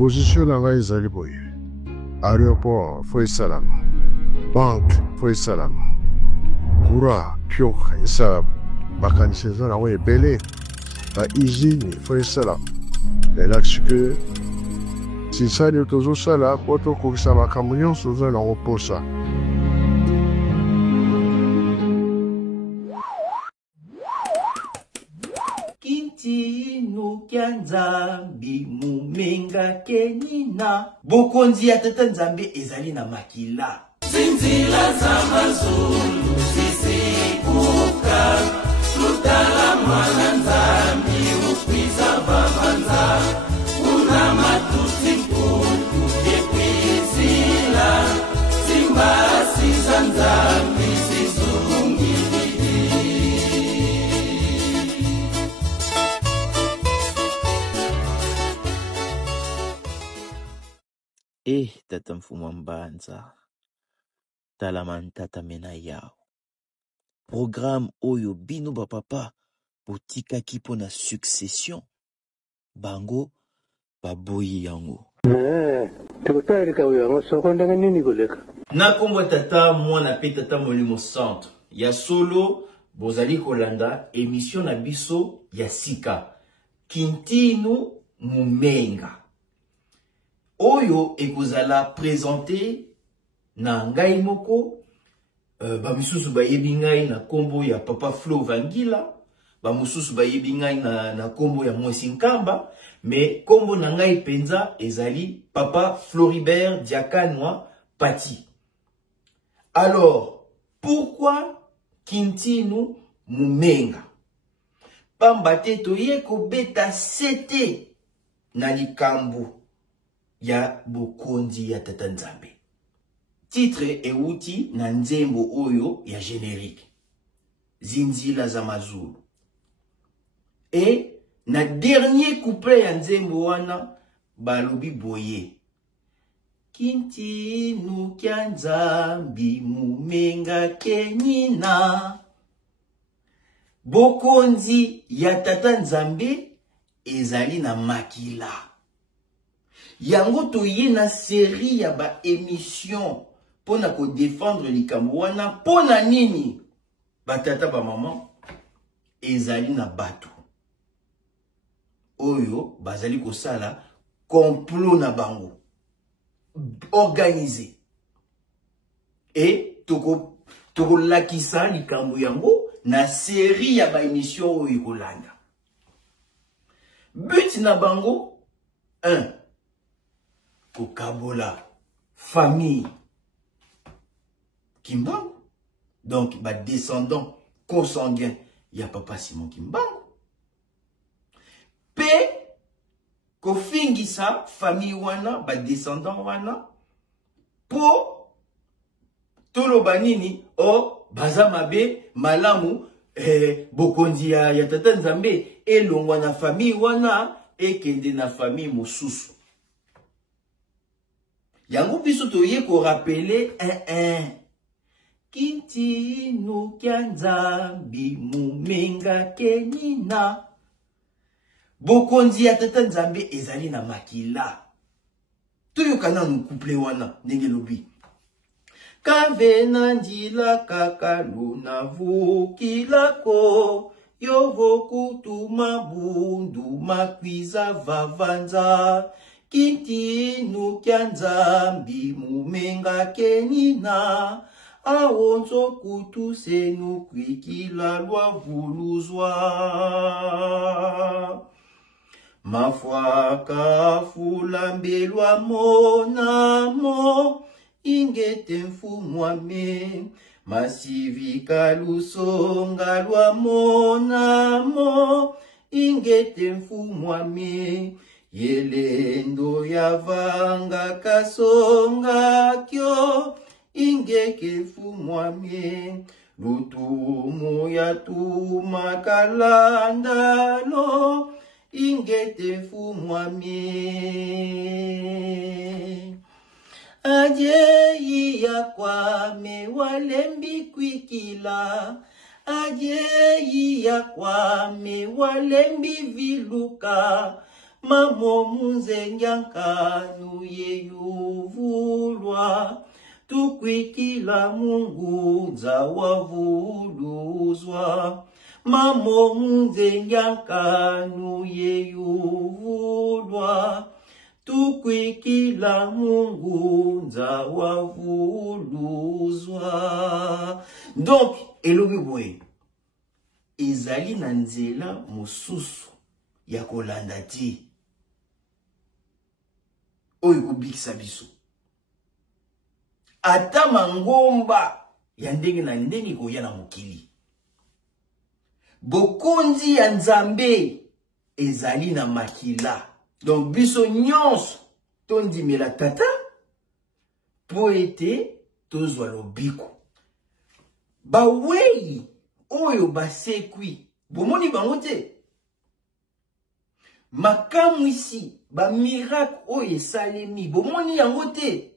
Position nanga ezali boye. Aéroport foi salama. Banque foi salama. Kura pio esa bakanisi za na we belé. Ba usine foi salama. Relax que si ça de toujours ça là, pour tout que ça va camion sous un repos ça. Kintinu Nzambi mumenga kenina bokonzi ya tata Nzambe ezali na makila zinzila za mazulu zisikuka lutala mwana Nzambi ukwiza babanza una matuti mpuku kekwizila zimbasi za Nzambi tata mfumwa mbanza talaman tata mena yao programme oyo bino ba papa botika kipo na succession bango baboyi yango tukutayarika uyango sokondanga nini koleka na kombo tata mwana pe tata molimo centre ya solo bozali kolanda émission na biso ya sika Kintinu Mumenga oyo ekozala présenté na ngai moko ba misusu ba yebi ngai na kombo ya papa Flo Vangila ba mususu ba yebi ngai na kombo ya Mwesi Nkamba mais kombo na ngai penza ezali papa Floribert Diakanwa Pati. Alors pourquoi Kintinu Mumenga pamba te toye kobeta sete na likambo ya bokonzi ya tata Nzambe. Titre euti na nzembo oyo ya générique. Zinzila za mazulu. Et na dernier couplet ya nzembo wana balobi boye. Kintinu Nzambi mumenga kenina. Bokonzi ya tata Nzambe ezali na makila. Yango toye na série ya ba émission pona ko défendre likambo wana pona nini batata ba maman ezali na bato oyo bazali ko sala complot na bango organisé et toko lakisa likambo yango na série ya ba émission oyo kolanda but na bango 1 Kokabola, famille Kimbangu, donc ba descendant consanguin ya papa Simon Kimbangu. P kofingisa famille wana ba descendant wana po toloba nini o bazamabe malamu bokonzi ya tata Nzambe elongwa na famille wana ekende na famille mosusu. Yango biso toye ko rappeler Kintinu Nzambi mumenga kenina bokonzi ya tata Nzambe ezali na makila toyokana no couple wana ndenge lobi kavena njila kakaluna vukilako yovo kutuma bundu makwiza vavanza Kintinu Nzambi mumenga kenina awonzo kutu senu kwikila lwa vuluzwa mafwaka fulambelwa monamo ingete mfumwame masivika lusonga lwa monamo ingete mfumwame yelendo yavanga kasonga kyo ingeke fumwame lutumu yatuma kalandalo ingete fumwame aje ya kwame walembi kwikila aje ya kwame walembi viluka mamo munzengyaka nuyeyuvulwa tukwikila Mungu zawavuluzwa mamo munzengyaka nuyeyuvulwa tukwikila Mungu zawavuluzwa. Donc elobi boye ezali na nzela mosusu ya kolanda ti oyo kobikisa biso ata mangomba ya ndenge na ndenge koya na mokili. Bokonzi ya Nzambe ezali na makila. Donc biso nyonso tondimela tata po ete tozwa lobiko. Bawei oyo basekwi bomoni bango te. Makamu isi ba miracle oyo esalemi bomoni yango te.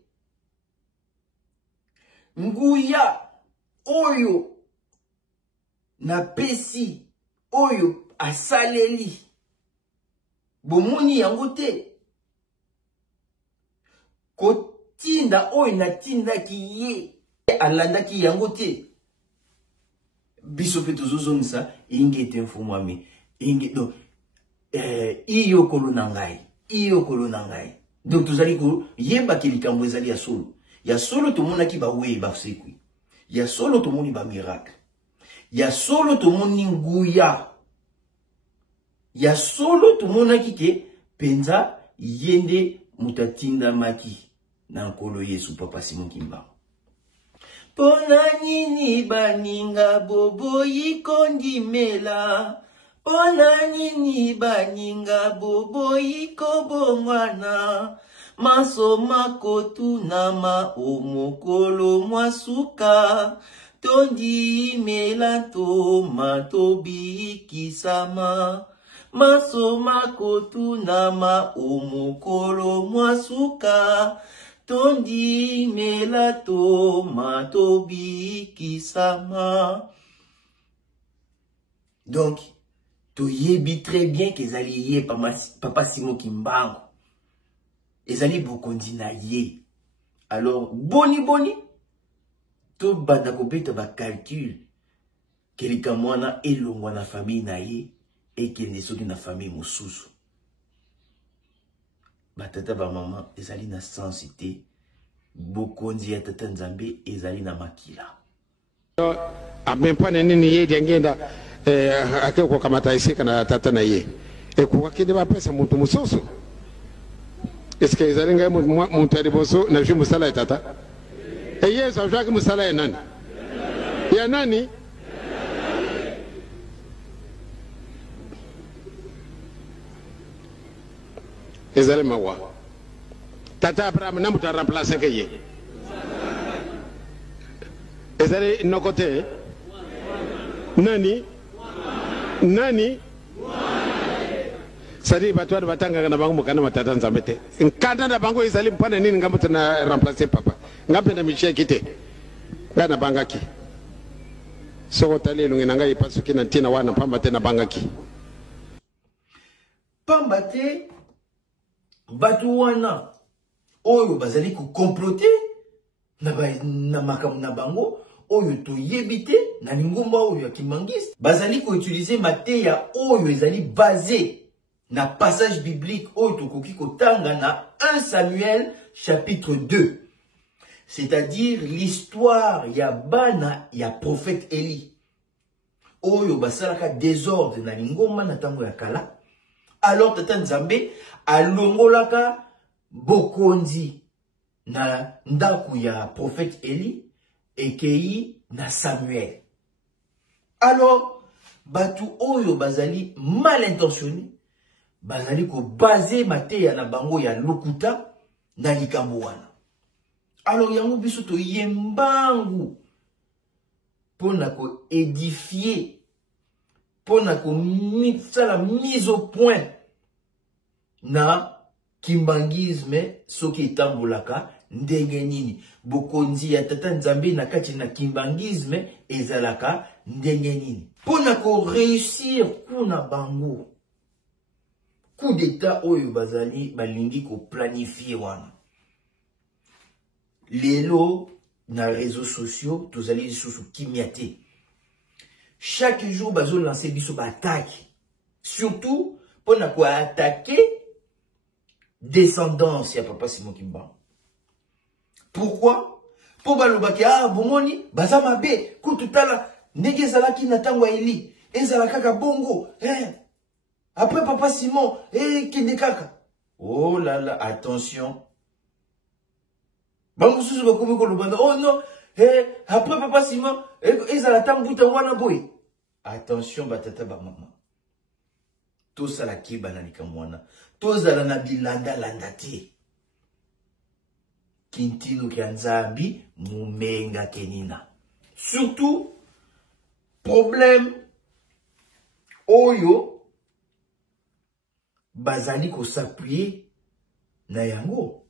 Nguya oyo na pesi oyo asaleli bomoni yango te. Kotinda oyo natindaki ye alandaki yango te. Biso pe tozozongisa ingete mfumwami inge do iyo kolona ngai. Donc tozali ko yeba kilikambo ezali ya solo. Ya solo tomonaki ba we ba sekwi. Ya solo tomoni ba miracle. Ya solo tomoni nguya. Ya solo tomonaki ke penza yende mutatinda maki na nkolo Yesu Papa Simon Kimba. Pona nini baninga bobo yikondimela. Pona nini baninga bobo yikobongwana. Maso makotu nama omokolo mwasuka. Tondi melato matobi kisama. Maso makotu nama omokolo mwasuka. Tondi melato matobi kisama. Donc, to yebi très bien qu'ils allaient Papa Simon Kimbango. Ils allaient bokondi na ye. Alors, boni. To banda kopeta ba calcul. Kelika mwana elongwa na famille na ye. Et qu'il ne soit na famille mosusu. Batata ba maman, ezali na sensité. Bokonzi ya tata Nzambe, ezali na makila. Abempane nini ye ngenda akeko kamata isika na tata na ye. Kwa kide ba pesa muntu mususu. Est-ce que ezali ngai muntu aliboso na jumbu sala tata? Yesu ajaki musala ya nani? Ya nani? Ezali mawa. Tata Abraham na muta remplacer ke ye. Ezali nokote. Nani? Sadi batwa batanga na bango mukana matata Nzambe te. Nkanda na bango ezali mpana nini ngamuta na remplacer papa. Ngampe na michie kite. Ngana bangaki. Soko tali lungi ngai pasuki na tina wana pamba te na bangaki. Pamba te batu wana oyo bazali ko comploter na makamu na bango oyo to yebite na lingomba oyo ya Kimangisi bazali ko utiliser mateya oyo ezali basé na passage biblique oyo to koki kotanga na 1 Samuel chapitre 2. C'est-à-dire l'histoire ya bana ya prophète Eli oyo basalaka désordre na lingomba na tango ya kala. Alors tata Nzambe alongolaka bokonzi na ndaku ya prophète Eli ekei na Samuel. Alors batu oyo bazali mal intentionné bazali ko baser mateya na bango ya lokuta na likambo wana. Alors yango biso to yembangu pona ko édifier pona ko la mise au point na kimbangisme soki etambolaka ndenge nini bokonzi ya tata Nzambe na kati na kimbangisme ezalaka ndenge nini pona ko réussir kuna bango coup d'état oyo bazali balingi ko planifier wana. Lelo na réseaux sociaux tozali sous kimiate. Chaque jour bazo lancer biso ba attaque. Surtout pour na quoi attaquer descendance ya papa Simon Kimbangu. Pourquoi? Pour balobaki ah bomoni baza mabe kututala ndenge zalaki na tango eli ezala kaka bongo après papa Simon kende kaka. Oh là là, attention. Bangosusu bakomi kolobanda oh non après papa Simon ezala tambuta wana boy. Attention batata ba maman. Tout ça la kiba na likamwana. Tout ça la bilanda landati. Kintino Kianzabi, Mumenga Kenina. Surtout, problème, Oyo, Bazali ko s'appuyer, na yango,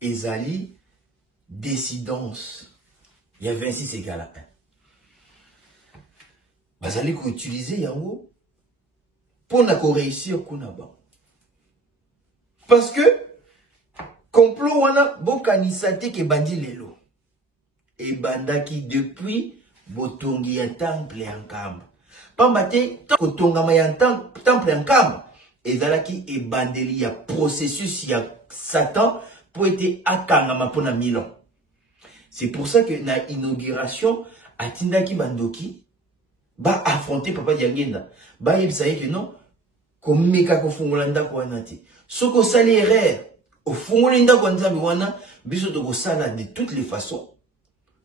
Ezali, décidence. Il y a 26 égale à 1. Bazali ko utiliser yango, pour na ko réussir kunaba. Parce que, complot wana bokanisate ke bandi lelo. Et bandaki depuis botongi ya temple ya Nkamba. Pambate kotongama ya temple ya Nkamba. Ezalaki e bandeli ya processus ya Satan pour être akangama pona Milan. C'est pour ça que na inauguration atindaki bandoki ba affronter papa Diangenda. Ba yebisa que non komeka ko fungolanda ko anati. Soko sali erreur au fond, l'inda kwanzambi wana biso toko sala de toutes les façons.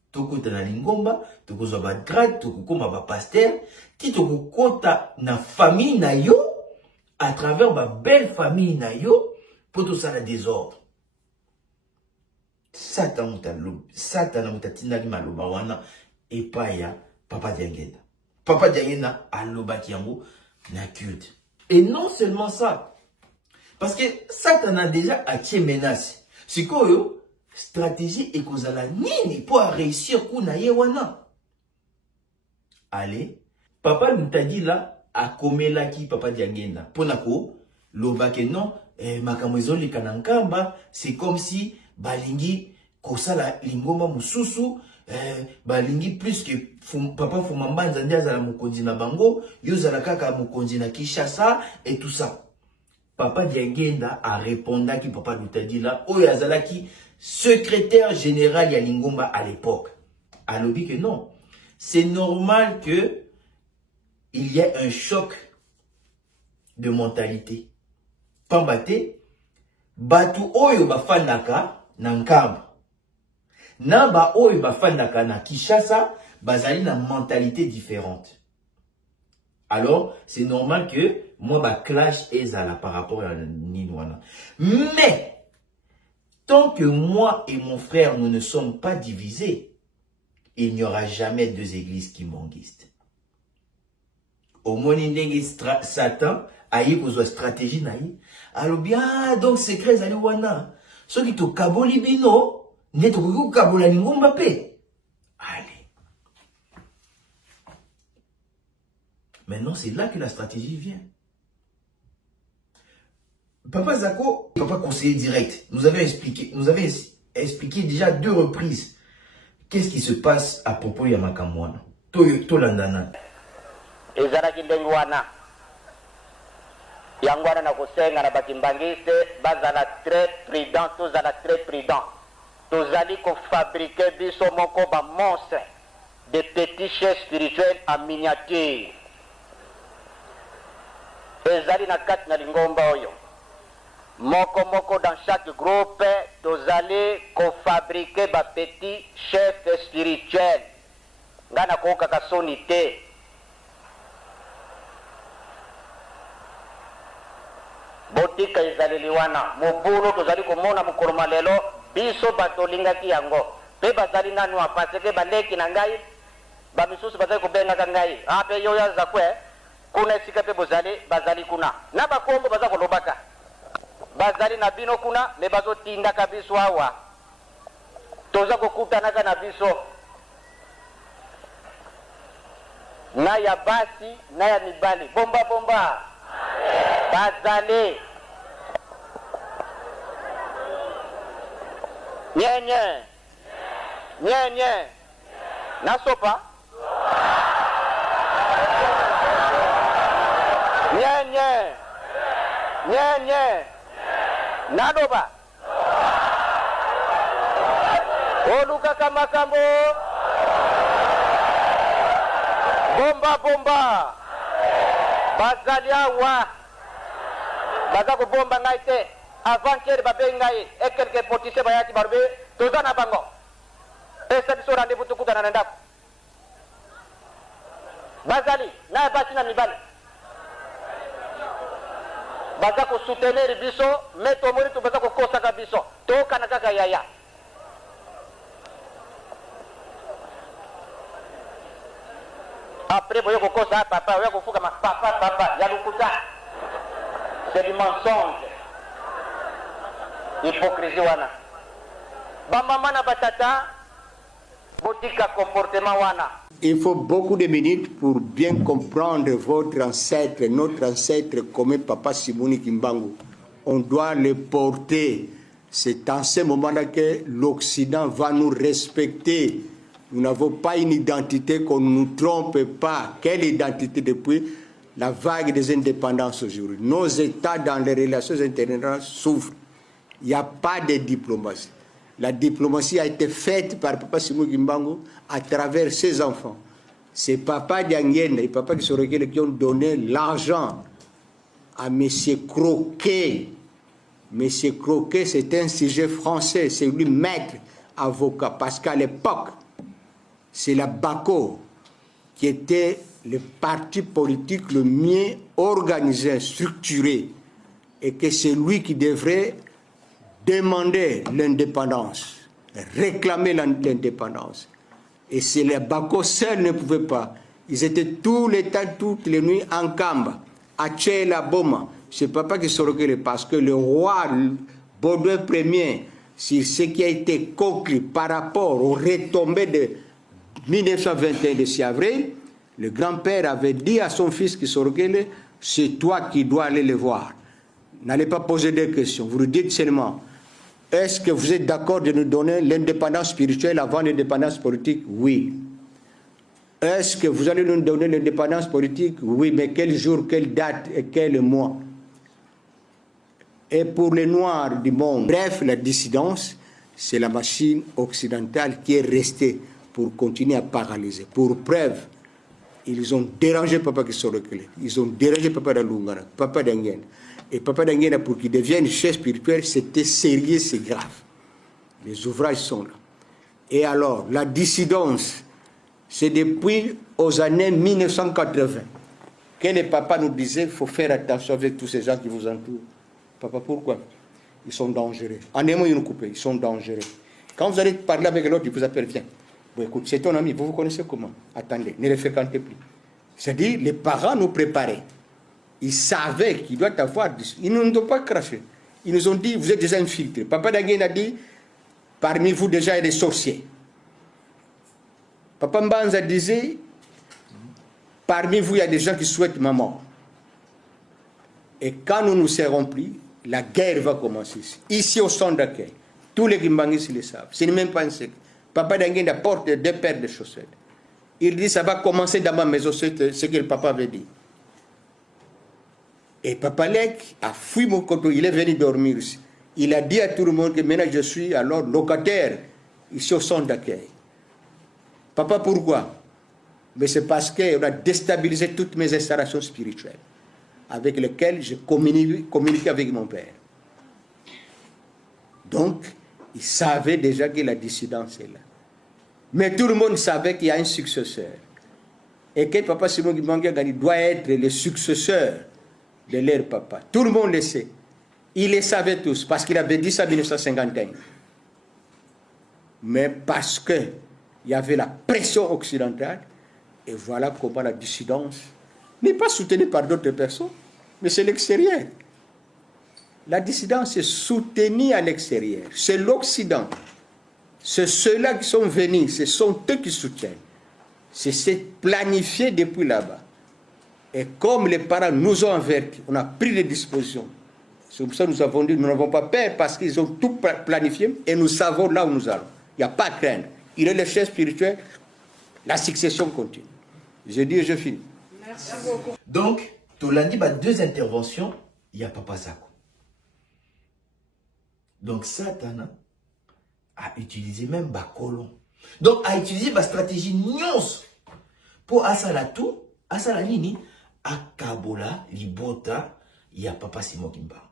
Toko na lingomba, toko zo ba grade, toko koma ba pasteur, ti toko kota na famille na yo à travers ba belle famille na yo pour tout ça la désordre. Satan mutatina maloba wana epaya papa Diangenda. Papa Diangenda alobaki yango na culte. Et non seulement ça, parce que Satan a déjà attiré menace. C'est quoi stratégie et kozala nini pour réussir kuna yewana. Allez, papa nous t'a dit là a komela ki papa Diangenda. Ponako lobake non makamozo li kanankamba, c'est comme si balingi kosala lingoma mususu balingi plus que papa Fumamba nzandi azala mukonzi na bango, yo zala kaka mukonzi na Kinshasa et tout ça. Papa Diangenda a répondu qui papa Lutadi là, Oyazalaki, secrétaire général Yalingomba à l'époque. A lobby que non. C'est normal que il y ait un choc de mentalité. Pambate, batu oyo bafandaka na Nkamba. Na ba oyo bafandaka na Kinshasa, bazali na mentalité différente. Alors, c'est normal que moi, ma clash est là par rapport à Ninwana. Mais, tant que moi et mon frère, nous ne sommes pas divisés, il n'y aura jamais deux églises kimbanguistes. Au moins, Satan a eu une stratégie. Alors bien, donc, secret, Zaliwana. Ce qui te kaboli bino, n'est pas kabola ningomba pe. Allez. Maintenant, c'est là que la stratégie vient. Papa Zako, papa conseiller direct, nous avait expliqué déjà 2 reprises qu'est-ce qui se passe à propos de Yamakamwana. Tolandana. Ezalaki ndenge wana. Yangwana na kosenga na bakimbangiste bazala très prudent, tozala très prudent. Tozali ko fabriquer biso moko ba monstre de petits chefs spirituels en miniature. Ezali na kati na lingomba oyo. Moko dans chaque groupe, tozali ko fabriquer ba petits chefs spirituels. Ngana ko kakasoni te. Botika ezali wana, mobulu tozali komona mukoloma lelo, biso batolingaki yango. Pe bazali nanu apaseke baleki na ngai, ba misusu bazali kobenga ngai. Ape yo ya zakwe. Kuna esika pe bazali kuna na bakombo baza kolobaka bazali na bino kuna me bazo tinda kabiso awa toza kokutana na biso na ya basi na ya mibali bomba bazali nyenye nyenye nasopa nyenye nyenye nadoba oluka kamakambo bomba bomba bazali awa baza kobomba ngai te avant-hier babengi ngai ekelke politiciens bayaki balobi toza na bango pesa biso rendez-vous tokutana na ndako bazali na basi na mibali baza kosoutenir biso me tomoni to baza kokosaka biso tokana kaka yaya après boye kokosa papa oya kofuka papa ya lukuta c'est du mensonge hypocrisie wana bamama na batata botika comportement wana. Il faut beaucoup de minutes pour bien comprendre votre ancêtre, notre ancêtre comme Papa Simoni Kimbangu. On doit le porter. C'est en ce moment-là que l'Occident va nous respecter. Nous n'avons pas une identité qu'on ne nous trompe pas. Quelle identité depuis la vague des indépendances aujourd'hui? Nos États dans les relations internationales souffrent. Il n'y a pas de diplomatie. La diplomatie a été faite par Papa Simoni Kimbangu à travers ses enfants. C'est Papa Diangène et Papa qui ont donné l'argent à M. Croquet. M. Croquet, c'est un sujet français, c'est lui maître avocat, parce qu'à l'époque, c'est la BACO qui était le parti politique le mieux organisé, structuré, et que c'est lui qui devrait demander l'indépendance, réclamer l'indépendance. Et c'est les Bako seuls ne pouvaient pas. Ils étaient tout le temps, toutes les nuits en Kamba, à Tchela Boma. C'est Papa qui se recueille parce que le roi Baudouin Ier, sur ce qui a été conclu par rapport aux retombées de 1921 de 6 avril, le grand-père avait dit à son fils qui se recueille, c'est toi qui dois aller le voir. N'allez pas poser des questions, vous lui dites seulement, est-ce que vous êtes d'accord de nous donner l'indépendance spirituelle avant l'indépendance politique? Oui. Est-ce que vous allez nous donner l'indépendance politique? Oui, mais quel jour, quelle date et quel mois? Et pour les Noirs du monde, bref, la dissidence, c'est la machine occidentale qui est restée pour continuer à paralyser. Pour preuve, ils ont dérangé Papa Kisorokele, ils ont dérangé Papa Dalungana, Papa Dangène. Et Papa Dangène, pour qu'il devienne chef spirituel, c'était sérieux, c'est grave. Les ouvrages sont là. Et alors, la dissidence, c'est depuis aux années 1980 que les papas nous disaient qu'il faut faire attention avec tous ces gens qui vous entourent. Papa, pourquoi? Ils sont dangereux. En aimant une coupée, ils sont dangereux. Quand vous allez parler avec l'autre, il vous appelle, viens. Bon, écoute, c'est ton ami, vous vous connaissez comment? Attendez, ne le fréquentez plus. C'est-à-dire, les parents nous préparaient. Ils savaient qu'il doit avoir... Ils ne nous ont pas craché. Ils nous ont dit, vous êtes déjà infiltrés. Papa Dangène a dit, parmi vous déjà, il y a des sorciers. Papa Mbanza disait, parmi vous, il y a des gens qui souhaitent ma mort. Et quand nous nous serons pris, la guerre va commencer ici. Ici au centre d'accueil. Tous les Kimbangis le savent. Ce n'est même pas un secret. Papa Dangène apporte 2 paires de chaussettes. Il dit, ça va commencer dans ma maison, c'est ce que le papa avait dit. Et Papa Lek a fui mon coteau, il est venu dormir ici. Il a dit à tout le monde que maintenant je suis alors locataire ici au centre d'accueil. Papa, pourquoi? Mais c'est parce qu'on a déstabilisé toutes mes installations spirituelles avec lesquelles je communiquais avec mon père. Donc, il savait déjà que la dissidence est là. Mais tout le monde savait qu'il y a un successeur. Et que Papa Simon Kimbangu doit être le successeur de leur papa. Tout le monde le sait. Ils le savaient tous, parce qu'il avait dit ça en 1951. Mais parce qu'il y avait la pression occidentale, et voilà comment la dissidence n'est pas soutenue par d'autres personnes, mais c'est l'extérieur. La dissidence est soutenue à l'extérieur. C'est l'Occident. C'est ceux-là qui sont venus, ce sont eux qui soutiennent. C'est planifié depuis là-bas. Et comme les parents nous ont avertis, on a pris des dispositions. C'est pour ça que nous avons dit, nous n'avons pas peur parce qu'ils ont tout planifié et nous savons là où nous allons. Il n'y a pas à craindre. Il est le chef spirituel, la succession continue. Je dis et je finis. Merci beaucoup. Donc, Tolandi, bah, 2 interventions, il y a Papa Zako. Donc, Satan a utilisé même Bakolon. Donc, a utilisé la stratégie nyons pour Asala tout, Asala nini, Akabola, Libota, il y a Papa Simon Kimba.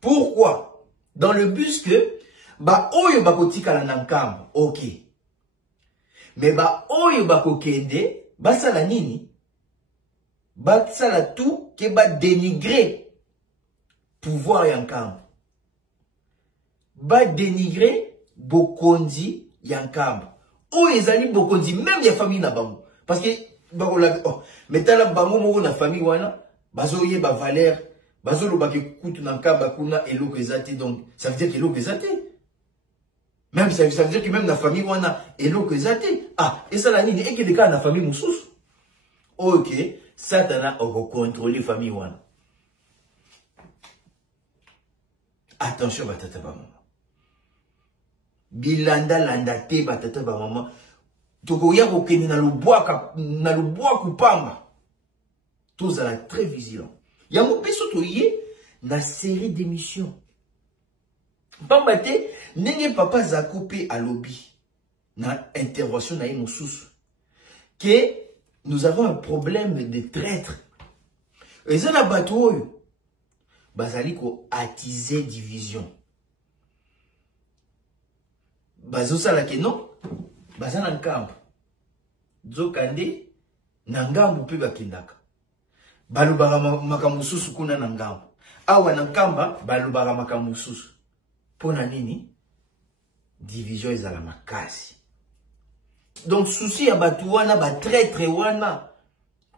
Pourquoi? Dans le but que, bah, oyo bakotika la nankam, ok. Mais bah, oyo bakokende, bah, sala nini, bah, sala tout, que bah, dénigrer pouvoir yankam. Bah, dénigrer bokondi yankam. Oyo ezali bokondi, même les familles na bango. Parce que, bah, oh, mais t'as la bango moko na famille wana, bazo ye ba valeur, bazo lo baki kutu nankaba kuna eloko ezate, donc, ça veut dire que eloko ezate. Même ça veut dire que même la famille wana eloko ezate. Ah, et ça la nini, et que des cas na famille moussous. Ok, Satana a contrôlé la famille wana. Attention, batata ba maman. Bilanda landa te batata ba maman. Toko ya kokeni na lubwa kupamba. Tous à la très vigilant. Ya mo biso to yé na série d'émissions. Bambate, nenge Papa Zako pe à lobby. Na intervention na moussous. Que nous avons un problème de traître. Et ça la bateau. Bazali ko attiser division. Bazo sala ke non. Bazana nkambo. Zokande nangambu pe bakindaka. Balubara makamususu kuna nangambu. Awa nankamba balubara makamususu. Pona nini? Division ezala makasi. Donc souci ya batu wana ba traître wana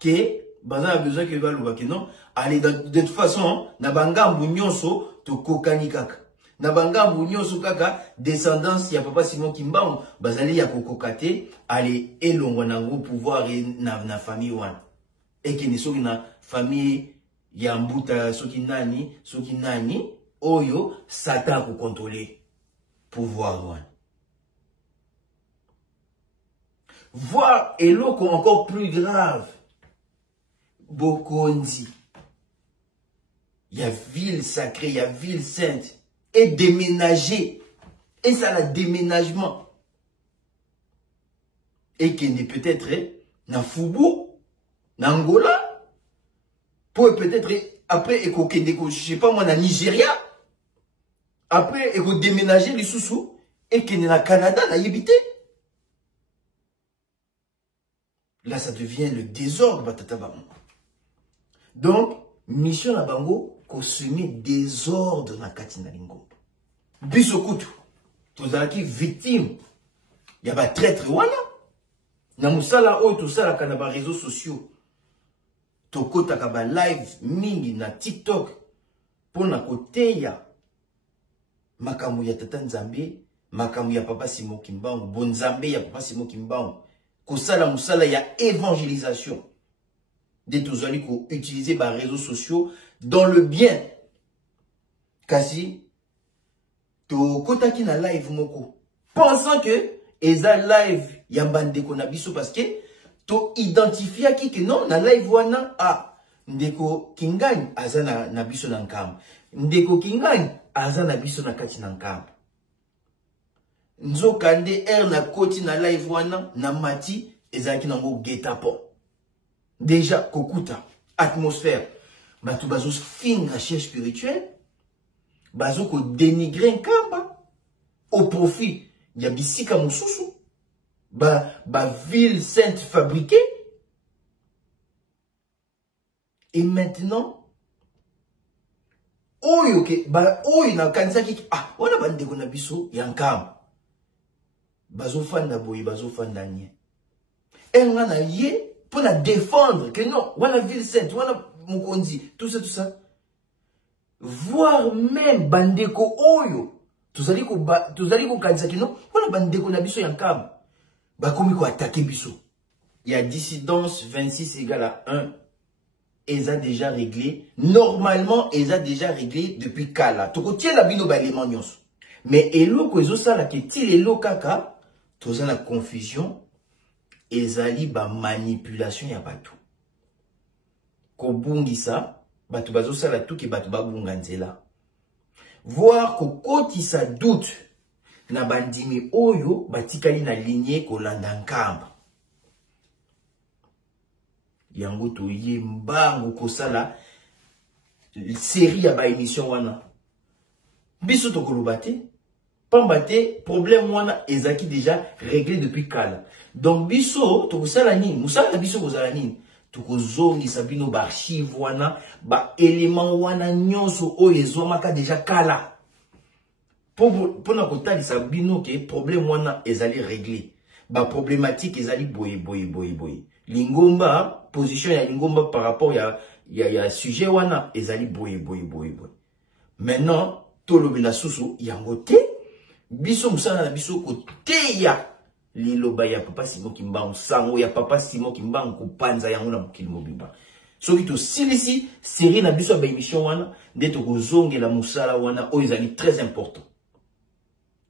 que bazana a besoin que baluba ke non. Allez de toute façon na bangambu nyonso to kokani kaka. Na bangambu nyonso kaka descendance ya Papa Simon Kimbangu bazali ya kokokate allez elongwa nango pouvoir na famille wana. Et que ni soki na famille ya mbuta soki nani oyo Satan ko contrôler pouvoir wana. Voir eloko encore plus grave. Bokondi. Il y a ville sacrée, il y a ville sainte. Et déménager. Et ça, le déménagement. Et qui n'est peut-être na Fubu, na Angola. Pour peut-être après, je sais pas moi, na Nigeria. Après, déménager les sous-sous. Et qui n'est na Canada, na Yébité. Là, ça devient le désordre, batata bango. Donc, mission na bango, ko semer désordre na katina lingo. Biso kutu, tozalaki victime. Ya ba traître wana. Na musala oyo tosala ka na ba réseaux sociaux. Tokota ka ba live mingi na TikTok. Pona koteya. Makamu ya tata Nzambe, makamu ya Papa Simon Kimbangu, bon Nzambe ya Papa Simon Kimbangu. Kosala musala ya évangélisation. Des tozali ko utiliser ba réseaux sociaux dans le bien. Kasi to kotaki na live moko. Pensant que eza live ya bandeko na biso parce que to identifier ki que non na live wana ndeko Kingani aza na biso na nkamba. Ndeko Kingani aza na biso na kati na nkamba. Nzokande na koti na live wana na mati ezaki nango guet-apens. Déjà kokuta atmosphère batu bazo finga chef spirituel bazo ko dénigrer nkamba au profit ya bisika mususu ba ville sainte fabriquée. Et maintenant oyo ke ba oyo na kanisa ki wana bandeko na biso ya nkamba bazo fanda boyi bazo fanda nye enga na ye pour la défendre que non wana ville sainte wana mukonzi tout ça voir même bandeko oyo tozali ko kanisa que non wana bandeko na biso ya nkamba bakomi ko attaquer biso il y a dissidence 26 égale à 1. Ils ont déjà réglé. Normalement, ils ont déjà réglé depuis Kala. Tu retiens la bino balément nyos. Mais elo ko ezo sala ke ti elo kaka, toza la confusion, ezali ba manipulation ya bato. Ko bungisa, bato bazo sala tout ke bato ba bunga nzela. Voir ko koti sa doute na bandimi oyo batikali na lignée ko landa nkamba. Yango to ye mbangu ko sala série ya ba émission wana. Biso to kolobate, pambate problème wana ezaki déjà réglé depuis Kala. Donc biso to kosala nini, musala biso kozala nini? To kozongi sabino ba archive wana, ba élément wana nyonso oyo ezomaka déjà Kala. Pour na kotali sabino ke problème wana ezali réglé. Ba problématique ezali boye. Lingomba, position ya Lingomba par rapport ya sujet wana ezali boye. Maintenant, tolo la susu yango te, biso musana na biso ko teya liloba ya papa Simon Kimbangu sango ya papa Simon Kimbangu ko panza yango na mokili mobimba. Soki to silisi série na biso ba émission wana nde to kozonge la musala wana o ezali très important.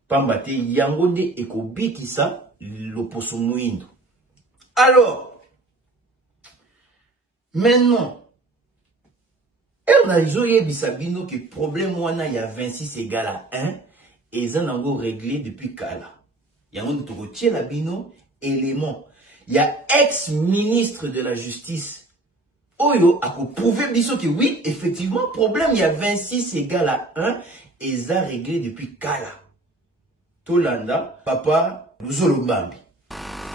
Pambate yango nde ekobikisa loposo mwindo. Alors maintenant, on a bisabino que problème wana ya 26 égale à 1 et ça n'a pas réglé depuis Kala. Il y a un autre la bino élément. Il y a ex-ministre de la justice Oyo a prouvé biso que oui, effectivement, problème il y a 26 égale à 1 et ça réglé depuis Kala. Tolanda, papa, Luzolobambi.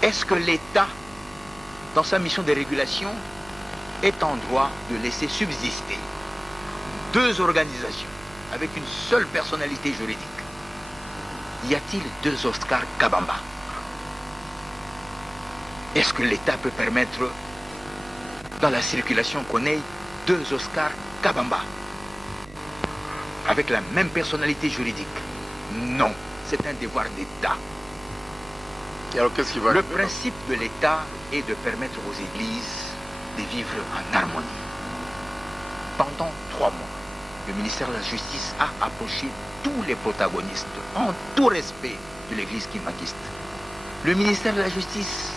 Est-ce que l'État, dans sa mission de régulation, est en droit de laisser subsister deux organisations avec une seule personnalité juridique? Y a-t-il deux Oscar Kabamba? Est-ce que l'État peut permettre dans la circulation qu'on ait deux Oscar Kabamba avec la même personnalité juridique? Non, c'est un devoir d'État. Alors qu'est-ce qui va Le principe de l'État est de permettre aux églises de vivre en harmonie. Pendant 3 mois, le ministère de la Justice a approché tous les protagonistes en tout respect de l'église kimbanguiste. Le ministère de la Justice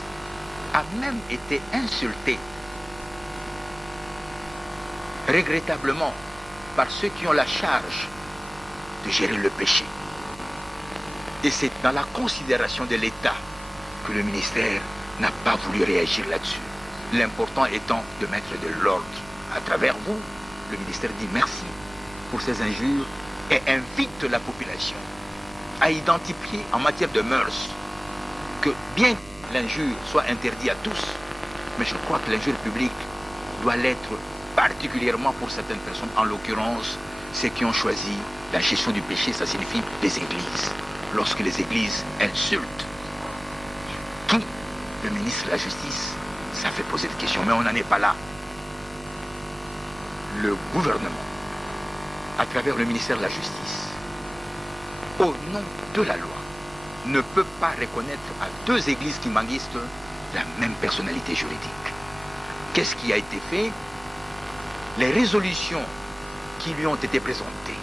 a même été insulté regrettablement par ceux qui ont la charge de gérer le péché. Et c'est dans la considération de l'État que le ministère n'a pas voulu réagir là-dessus. L'important étant de mettre de l'ordre. À travers vous, le ministère dit merci pour ces injures et invite la population à identifier en matière de mœurs que bien que l'injure soit interdite à tous, mais je crois que l'injure publique doit l'être particulièrement pour certaines personnes, en l'occurrence ceux qui ont choisi la gestion du péché, ça signifie les églises. Lorsque les églises insultent qui? Le ministre de la Justice, ça fait poser des questions, mais on n'en est pas là. Le gouvernement, à travers le ministère de la Justice, au nom de la loi, ne peut pas reconnaître à deux églises kimbanguistes la même personnalité juridique. Qu'est-ce qui a été fait? Les résolutions qui lui ont été présentées,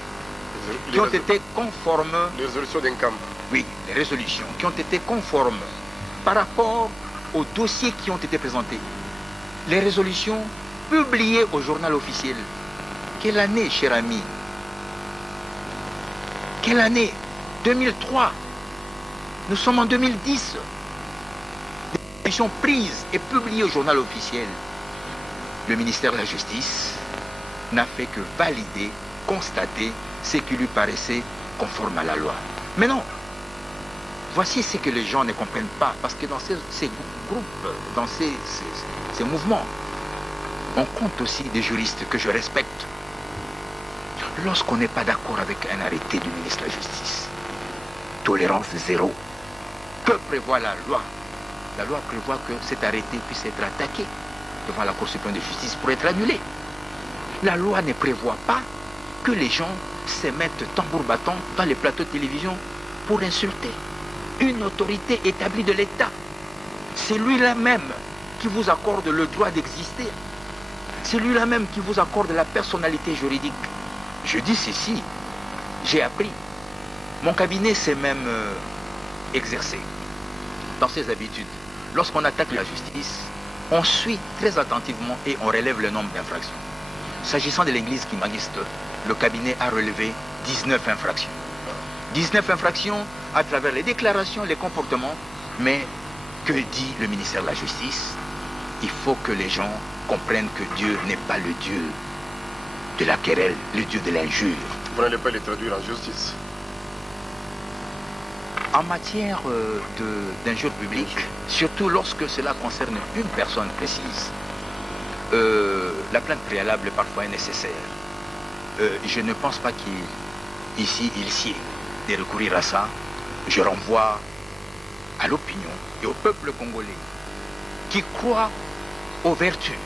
qui ont été conformes... Les résolutions d'un camp. Oui, les résolutions qui ont été conformes par rapport aux dossiers qui ont été présentés. Les résolutions publiées au journal officiel. Quelle année, cher ami? Quelle année? 2003. Nous sommes en 2010. Les résolutions prises et publiées au journal officiel. Le ministère de la Justice n'a fait que valider, constater ce qui lui paraissait conforme à la loi. Mais non. Voici ce que les gens ne comprennent pas, parce que dans ces groupes, dans ces mouvements, on compte aussi des juristes que je respecte. Lorsqu'on n'est pas d'accord avec un arrêté du ministre de la Justice, tolérance zéro. Que prévoit la loi? La loi prévoit que cet arrêté puisse être attaqué devant la Cour suprême de justice pour être annulé. La loi ne prévoit pas que les gens se mettent tambour-battant dans les plateaux de télévision pour insulter une autorité établie de l'État. C'est lui-là même qui vous accorde le droit d'exister. C'est lui-là même qui vous accorde la personnalité juridique. Je dis ceci, j'ai appris. Mon cabinet s'est même exercé dans ses habitudes. Lorsqu'on attaque la justice, on suit très attentivement et on relève le nombre d'infractions. S'agissant de l'église Kimbangiste, le cabinet a relevé 19 infractions. 19 infractions à travers les déclarations, les comportements. Mais que dit le ministère de la Justice? Il faut que les gens comprennent que Dieu n'est pas le Dieu de la querelle, le Dieu de l'injure. Vous n'allez pas les traduire en justice? En matière d'injure publique, surtout lorsque cela concerne une personne précise, la plainte préalable parfois est nécessaire. Je ne pense pas qu'ici il sied de recourir à ça. Je renvoie à l'opinion et au peuple congolais qui croit aux vertus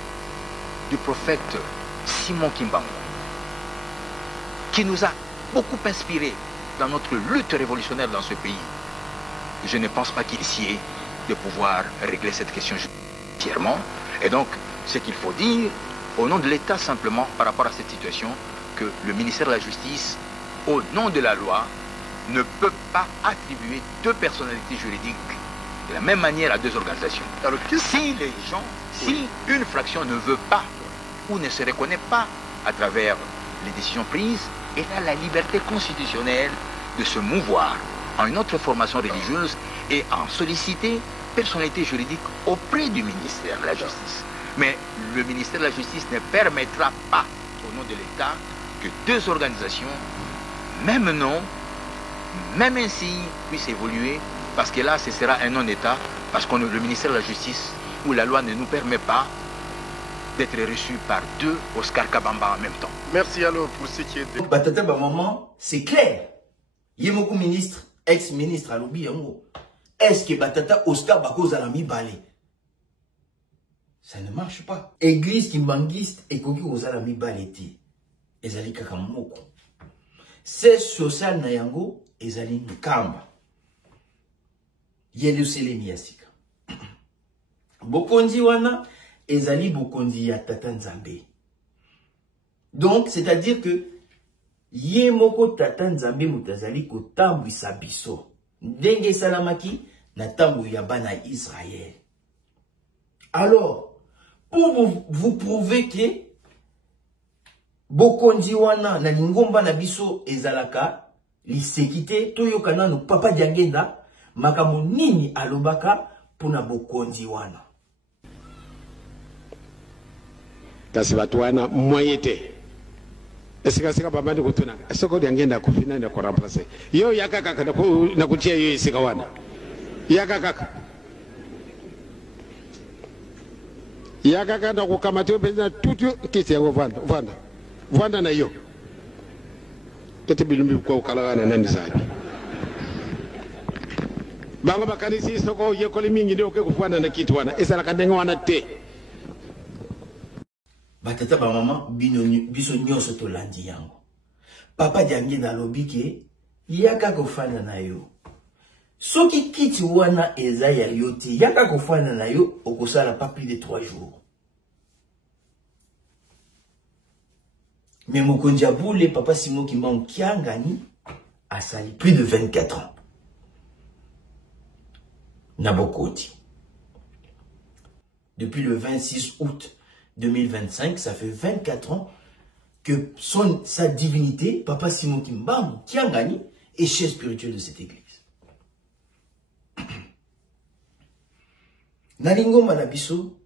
du prophète Simon Kimbangu, qui nous a beaucoup inspiré dans notre lutte révolutionnaire dans ce pays. Je ne pense pas qu'il sied de pouvoir régler cette question judiciairement. Et donc, ce qu'il faut dire, au nom de l'État simplement, par rapport à cette situation, que le ministère de la Justice, au nom de la loi, ne peut pas attribuer deux personnalités juridiques de la même manière à deux organisations. Alors, si les gens, si une fraction ne veut pas ou ne se reconnaît pas à travers les décisions prises, elle a la liberté constitutionnelle de se mouvoir en une autre formation religieuse et en solliciter personnalité juridique auprès du ministère de la Justice. Mais le ministère de la Justice ne permettra pas, au nom de l'État, que deux organisations, même nom, même insigne, puissent évoluer, parce que là, ce sera un non-État, parce que le ministère de la Justice, où la loi ne nous permet pas d'être reçu par deux Oscar Kabamba en même temps. Merci alors pour ce qui est de... Batata maman, c'est clair. Yemoko ministre, ex-ministre à l'obi yango. Est-ce que Batata Oscar Bako Zalami balé? Ça ne marche pas. Église Kimbangiste et Koki Ozalami baleti. Ezali kakamoko. C'est social na yango ezali nkamba. Yelu selemi yasika. Bokonzi wana ezali bokonzi ya Tata Nzambe. Donc, c'est-à-dire que Yemoko Tata Nzambe mutazali kotambwisa biso. Ndenge salamaki na tambu ya bana Israël. Alors, pour vous prouver que bokonzi wana na lingomba na biso ezalaka lisekite toyokana no papa diangenda makambo nini alobaka pona bokonzi wana. Kasi watu wana mwayete. Esika baba ndi kutuna. Esoko diangenda kufina nda ko remplacer. Yo yakaka na kutia yo esika wana. Yakaka. Yakaka na kukamata pesa tutu kiti yango vanda na yo. Tete bilumbi kwa ukalana nani zaidi. Banga bakanisi soko yekole mingi ndio kufanda na kitu wana. Esala kandenga wana te. Batata ba maman biso nyoso to landi yango. Papa diangi na lobike yaka kofana na yo. Soki kiti wana eza ya yote yaka kofana na yo okosala pas plus de 3 jours. Mais Mokondiaboule, papa Simon Kimbangu Kiangani a sali plus de 24 ans. Nabokoti. Depuis le 26 août 2025, ça fait 24 ans que sa divinité, papa Simon Kimbangu Kiangani, est chef spirituel de cette église. Nalingo Manabiso,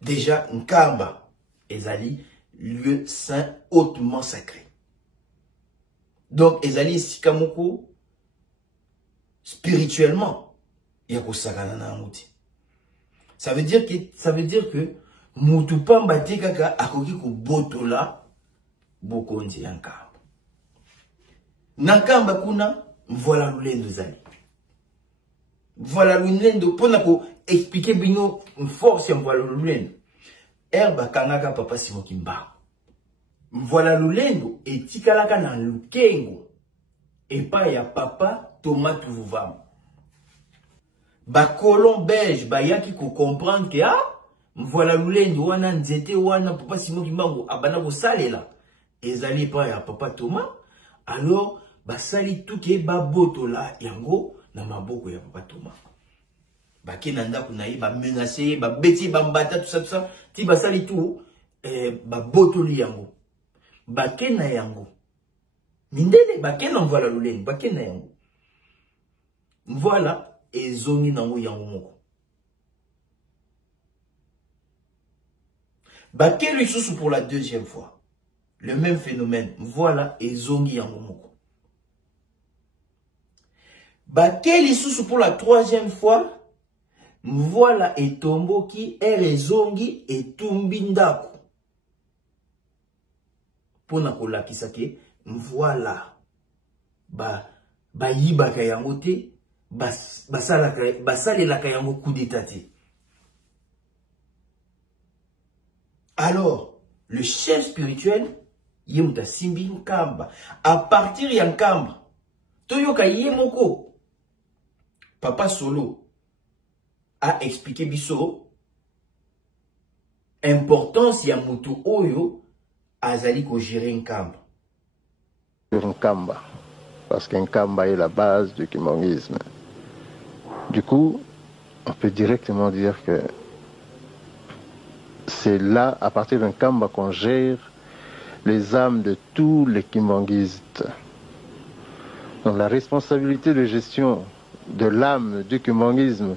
déjà Nkamba, Ezali, lieu saint hautement sacré. Donc, Ezali Sikamoko, spirituellement, ça veut dire que Moutupamba Tekaka akoki ko botola bokonzi yankamba. Nakamba kuna, voilà l'ulendo zali. Voilà l'ulendo, pour expliquer bino force voilà l'ulendo. Herba kangaka papa Simon Kimbangu. Voilà l'ulendo et tikalaka na lukengo. Et pas ya papa Thomas Touvouvam. ba colon belge ba yaki ko comprendre que ah voilà lulendi wana nzete wana papa Simon Kimbangu abana ko salela ezali pa ya papa Thomas alors basali tout ke ba botola yango na maboko ya papa Thomas bakena ndako na ye ba menacer ba beti ba mbata tout ça ti basali tout ba botoli yango bakena yango mindele bakena voilà lulendi bakena yango voilà ezongi nango yango moko bakeli lisusu pour la deuxième fois le même phénomène voilà ezongi yango moko bakeli lisusu pour la troisième fois voilà etomboki ezongi etumbi ndako pona kolakisa ke voilà ba yibaka yango te basalelaka yango coup d'état te. Alors, le chef spirituel, yemuta simbi nkamba. À partir ya nkamba, toyoka yemoko, Papa Solo a expliqué biso importance ya mutu oyo azali ko gérer nkamba. Nkamba, parce qu'Nkamba est la base du kimongisme. Du coup, on peut directement dire que c'est là, à partir d'un Kamba, qu'on gère les âmes de tous les kimongistes. Donc la responsabilité de gestion de l'âme du kimongisme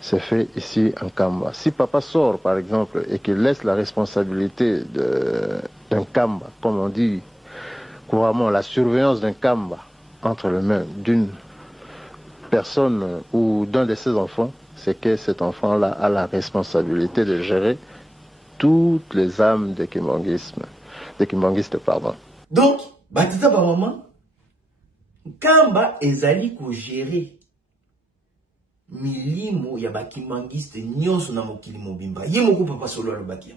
se fait ici en Kamba. Si papa sort, par exemple, et qu'il laisse la responsabilité d'un Kamba, comme on dit couramment, la surveillance d'un Kamba entre les mains d'une personne ou d'un de ses enfants, c'est que cet enfant-là a la responsabilité de gérer toutes les âmes des kimongistes, pardon. Donc, batata ba maman, Kamba ezali ko gérer milimo ya ba kimangiste nyonso na mokili mobimba. Yemoko Papa Solo alobaki.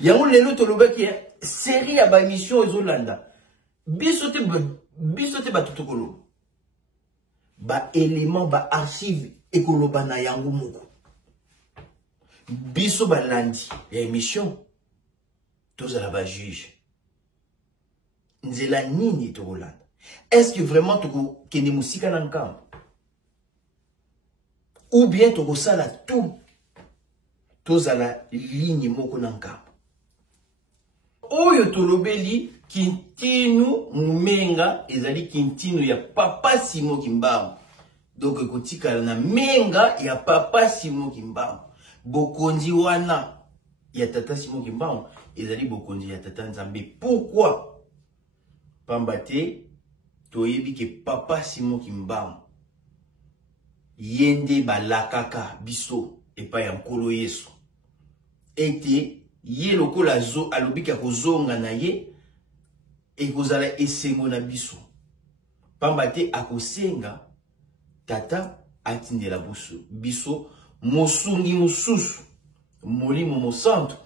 Yango lelo tolobaki série ya ba émission ezolanda. Bisote batutokolo. Ba élément ba archive ekoloba na yango moko. Biso ba landi ya émission tozala ba juge. Nzela nini tokolanda? Est-ce que vraiment toko kende musika na nkamba? Ou bien toko sala tout tozala ligne moko na nkamba? Oyo tolobeli Kintinu Menga ezali Kintinu ya Papa Simon Kimbangu. Donc ekotikala na Menga ya Papa Simon Kimbangu. Bokonzi wana ya Tata Simon Kimbangu ezali bokonzi ya Tata Nzambe. Pourquoi? Pambate toyebi ke Papa Simon Kimbangu yende balakaka biso epa ya nkolo Yesu. Ete ye lokola zo alobika kozonga na ye ekozala esengo na biso. Pambate akosenga Tata atindela biso mosungi mosusu molimo mosantu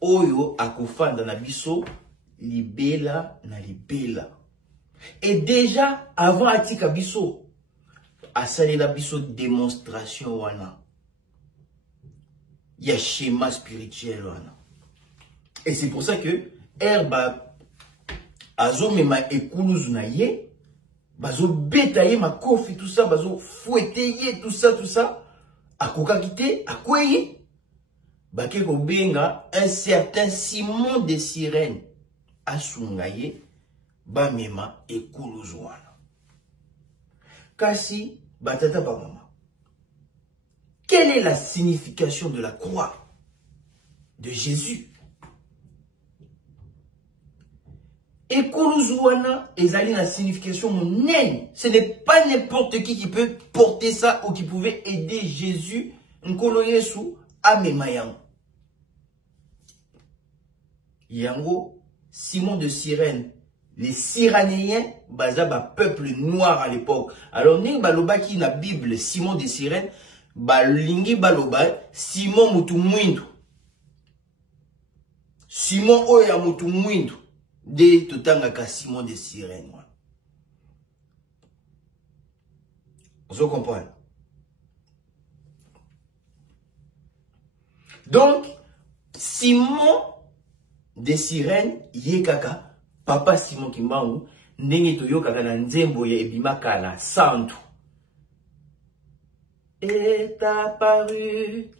oyo akofanda na biso libela na libela. Et déjà avant atika biso asalela biso démonstration wana ya schéma spirituel wana. Et c'est pour ça que herba azo mema ekuluzu na ye bazo beta ye makofi tout ça bazo fouetter ye tout ça akoka kite akweye bake ko benga un certain Simon de Cyrène asunga ye ba mema ekuluzu wana. Kasi batata ba mama, quelle est la signification de la croix de Jésus? Ekuluzuana ezali la signification monene. Ce n'est pas n'importe qui peut porter ça ou qui pouvait aider Jésus nkolo Yesu à memayango. Yango Simon de Cyrène, les Cyrénéens, bazaba peuple noir à l'époque. Alors ning baloba ki na Bible Simon de Cyrène, balingi baloba Simon mutu mwindu. Simon oya mutu mwindu. De totanga Simon de Cyrène. Vous comprenez? Donc, Simon de Sirène, Yekaka, Papa Simon Kimbangu, ndenge toyokaka na nzembo ya ebimakala santu. Est apparu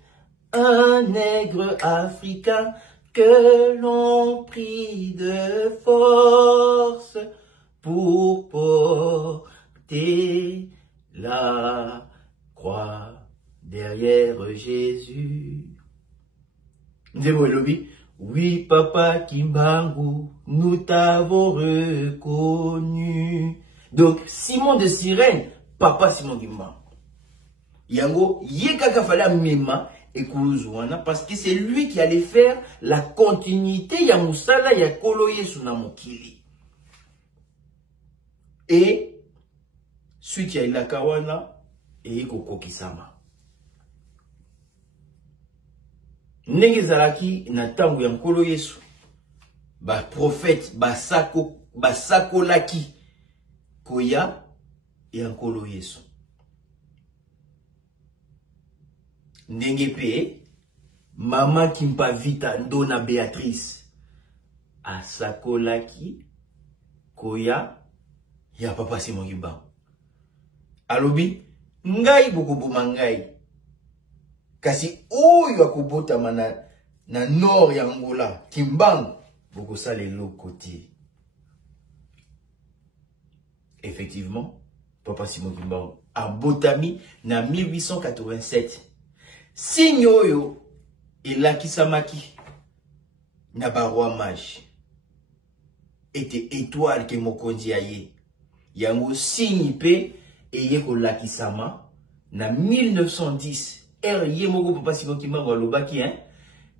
un nègre africain que l'on prit de force pour porter la croix derrière Jésus. Nzembo elobi, oui papa Kimbangu, nous t'avons reconnu. Donc Simon de Sirène, papa Simon Kimbangu. Yango, yekaka fala mema et Koulouana parce que c'est lui qui allait faire la continuité ya musala ya kolo Yesu na mokili. Et suite ya ilakawana et kokokisama. Ndenge zalaki na tangu ya nkolo Yesu ba prophète basako laki koya ya nkolo Yesu. Ndenge pe mama Kimpa Vita Ndona Beatrice asakolaki koya ya papa Simon Kimbangu. Alobi ngai bokoboma ngai kasi oyo akobota na nord ya Angola Kimbangu bokosala eloko te. Effectivement, papa Simon Kimbangu abotami na 1887. Signe oyo elakisamaki na barwa mage était étoile ke mokonzi aye. Yango signe pe eye ko lakisama na 1910. Ye moko papa Simon Kimbangu alobaki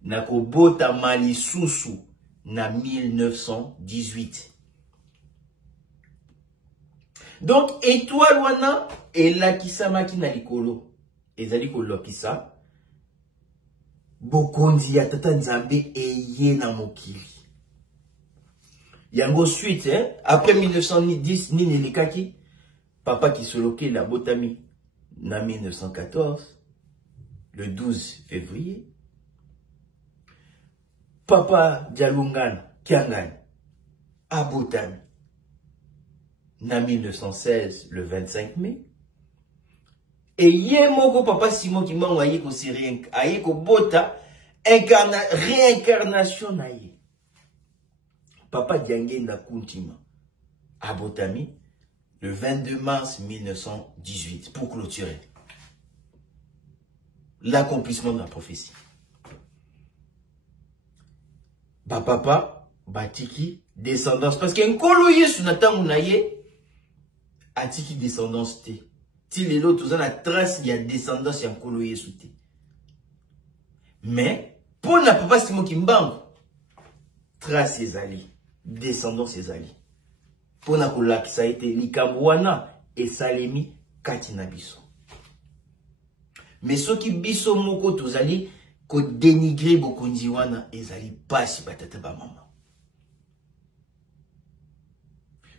na ko bota malisusu na 1918. Donc étoile wana elakisamaki na likolo ezali ko lokisa bokonzi ya tata Nzambe eye na mokili. Yango suite, après 1910, nini likaki, papa qui se loquait la botami, na 1914, le 12 février, papa Dialungan, Kiangan, à botami, na 1916, le 25 mai, et yé moko papa Simon Kimbangu aye ko sirien aye ko bota réincarnation na ye. Papa Diangenda Kuntima abotami le 22 mars 1918 pour clôturer l'accomplissement de la prophétie. Papa batiki descendance parce qu'un kolo Yesu na tangu na ye atiki descendance te. Si les autres ont la trace, il y a descendance, il y a un kolo Yesu te. Mais, pour na papa Simon Kimbangu, trace ezali, descendance ezali. Pour na kola qui ça a été likamwana et salemi katina biso. Mais ceux qui biso moko tozali ko dénigrer bokonzi wana ezali pasi batata ba mama.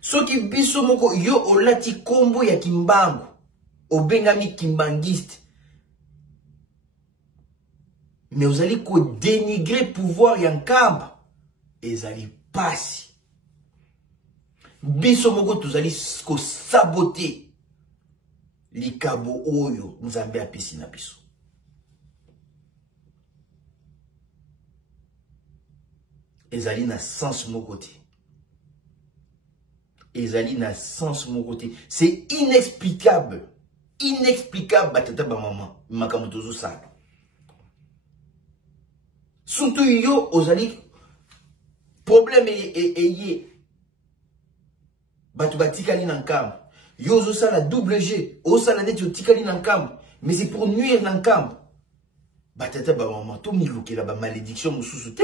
Ceux qui biso moko yo olati kombo ya Kimbangu. Obengami kimbangiste. Mais vous allez dénigrer pouvoir yankamba. Et vous allez passer. Biso moko vous allez saboter. Likabo oyo. Nous allons à piscine à biso. Et vous allez na sens mon côté. Et vous allez na sens mon côté. C'est inexplicable. Inexplicable batata ba maman makamutozo sa surtout yo ozali problème eye batu batikali na nkamba yo zo sala double G o sala net yo tikali na nkamba mais c'est pour nuire na nkamba batata ba maman to milukela ba malédiction mususu te.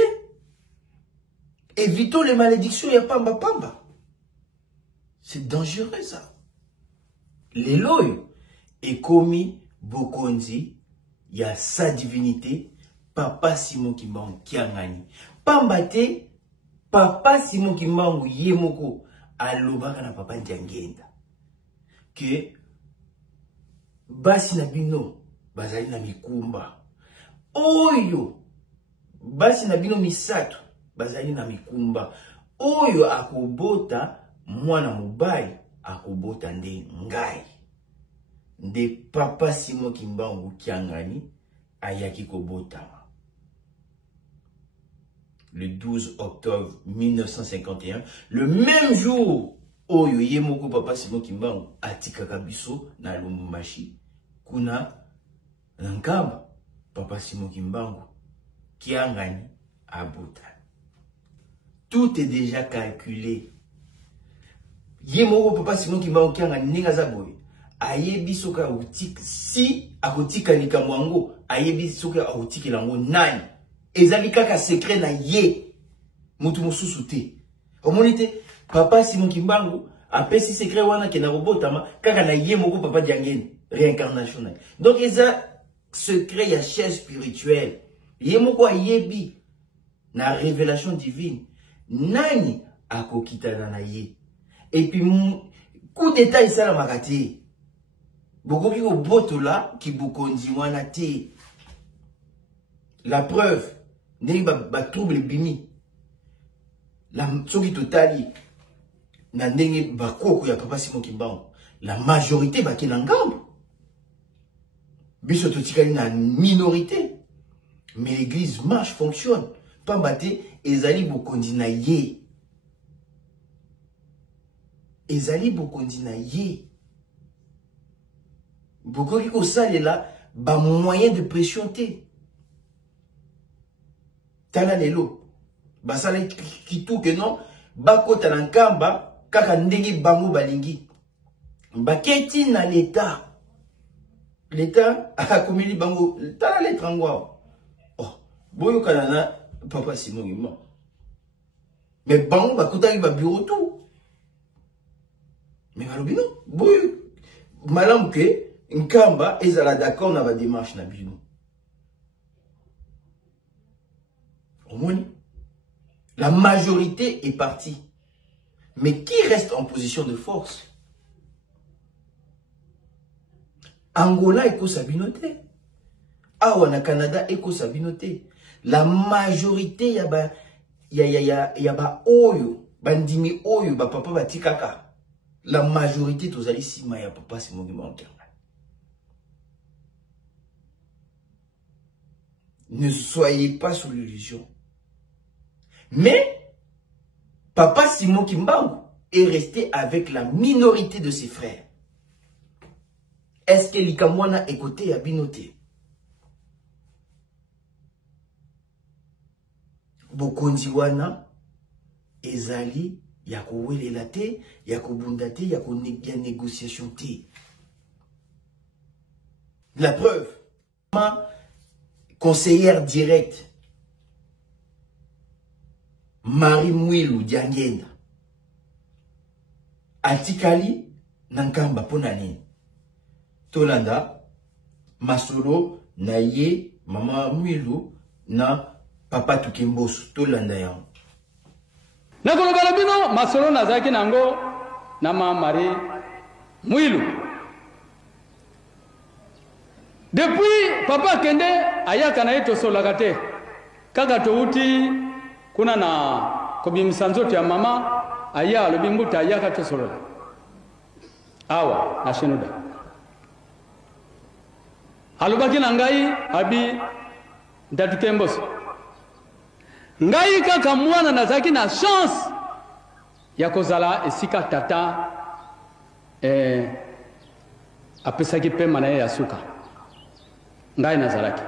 Évitons les malédictions ya pamba pamba, c'est dangereux ça. Les loyaux et commis bokonzi, il y a sa divinité, papa Simon Kimbangu kiangani. Pambate, papa Simon Kimbangu yemoko, alobaka na papa Diangenda. Que, basi na bino, bazali na mikumba. Oyo, basi na bino misato bazali na mikumba oyo akobota mwana mobali akobota nde ngai nde papa Simon Kimbangu Kiangani ayaki kobotama le 12 octobre 1951, le même jour oyo yemoko papa Simon Kimbangu atikaka biso na Lubumbashi kuna Nkamba papa Simon Kimbangu Kiangani abota. Tout est déjà calculé. Yemoko papa Simon Kimbangu Kiangani ningaza boy ayebi soka utik si akotika likamwango ayebi soka akotika lango nani ezali kaka secret na ye mutu mususu te omonite papa Simon Kimbangu apesi secret wana ke na robotama kaka na ye moko papa Diangeni réincarnation donc eza secret ya chaise spirituelle ye moko ayebi na révélation divine nani akokitana na ye et puis coup d'état isala makati bokoki ko botola ki bokonzi wana te. La preuve ndenge ba trouble bimi la soki totali na ndenge ba koko ya papa Simon Kimbangu la majorité ba kina ngambo biso totikali na minorité mais l'église marche fonctionne pambate ezali bokonzi na ye ezali bokonzi na ye bokoki ko salela ba moyen de pression te tala lelo basala kitu ke non bakota na nkamba kaka ndenge bango balingi baketi na l'état akomeli bango tala l'étrangwa oh boyo kanana papa Simon Kimbangu mais bango bakota ba bureau tout mais balobi non boyo malam ke nkamba ezala d'accord na ba démarche na bino. La majorité est partie. Mais qui reste en position de force? Angola eko sabinote. Awana Canada eko sabinote. La majorité yaba oyo, bandimi oyo, ba papa batikaka. La majorité tozali sima ya papa Simon Kimbangu. Ne soyez pas sous l'illusion. Mais papa Simon Kimbangu est resté avec la minorité de ses frères. Est-ce que Likamwana est côté à binoté? Bokonziwana ezali yako welelate, yako bundate, yako négociation te. La preuve, ma conseillère directe Marie Mwilu Diangenda atikali nankamba ponani tolanda masolo na ye mama Mwilu na papa Tukemboso tolanda yango nakolo balabino masolo nazaki nango na mama Marie Mwilu depuis papa kende ayaka na yeto solakate kaka touti kuna na kobimisa nzoto ya mama aya lobimbuta ayaka tosolola awa na shenoda alobaki na ngai abi Ndatukemboso ngai kaka mwana nazaki na chance ya kozala esika tata apesaki pema na ye ya suka ngai nazalaki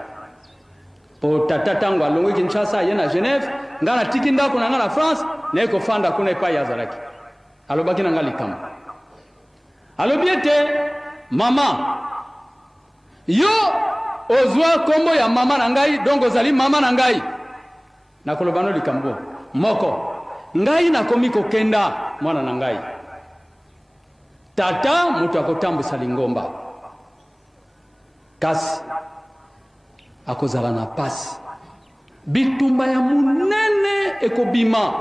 po tata tango alongi Kinshasa ye na Genève ngana tiki ndako na ngana France na ko fanda kuna epai azalaki alobaki na ngali kama alobi ete mama yo ozwa kombo ya mama na ngai dongo zali mama na ngai na kolobano likambo moko ngai na komi kokenda mwana na ngai tata mutu akotambusa lingomba kasi akozala na pasi bitumba ya munene ekobima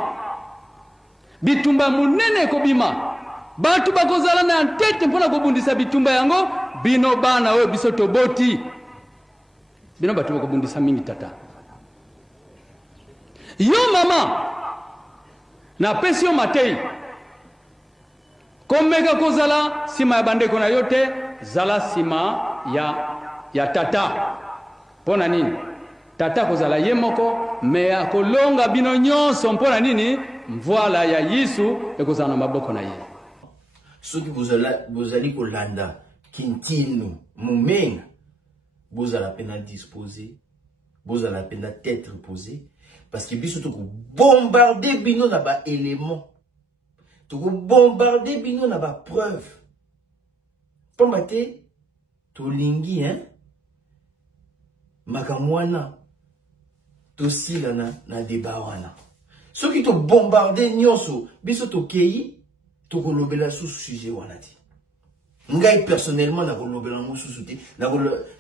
bitumba munene ekobima batu bakozala na ntete mpona kobundisa bitumba yango bino bana oyo biso toboti bino batu bakobundisa mingi tata Yo mama na pesi yo matei komeka kozala sima ya bandeko na yote zala sima ya tata pona nini tata kozala ye moko me akolonga bino nyonso mpona nini mvoila ya Yesu ekozala na maboko na ye soki bozali kolanda kintinu mumenga bozala pena disposer bozala pena tête reposée parce que biso toko bombarder bino na ba éléments toko bombarder bino na ba preuve pombate to lingi makamwana to silana na débat wana soki to bombarder nyonso biso to kei to kolobela sous sujet wana ti ngai personnellement na kolobela mo sous te na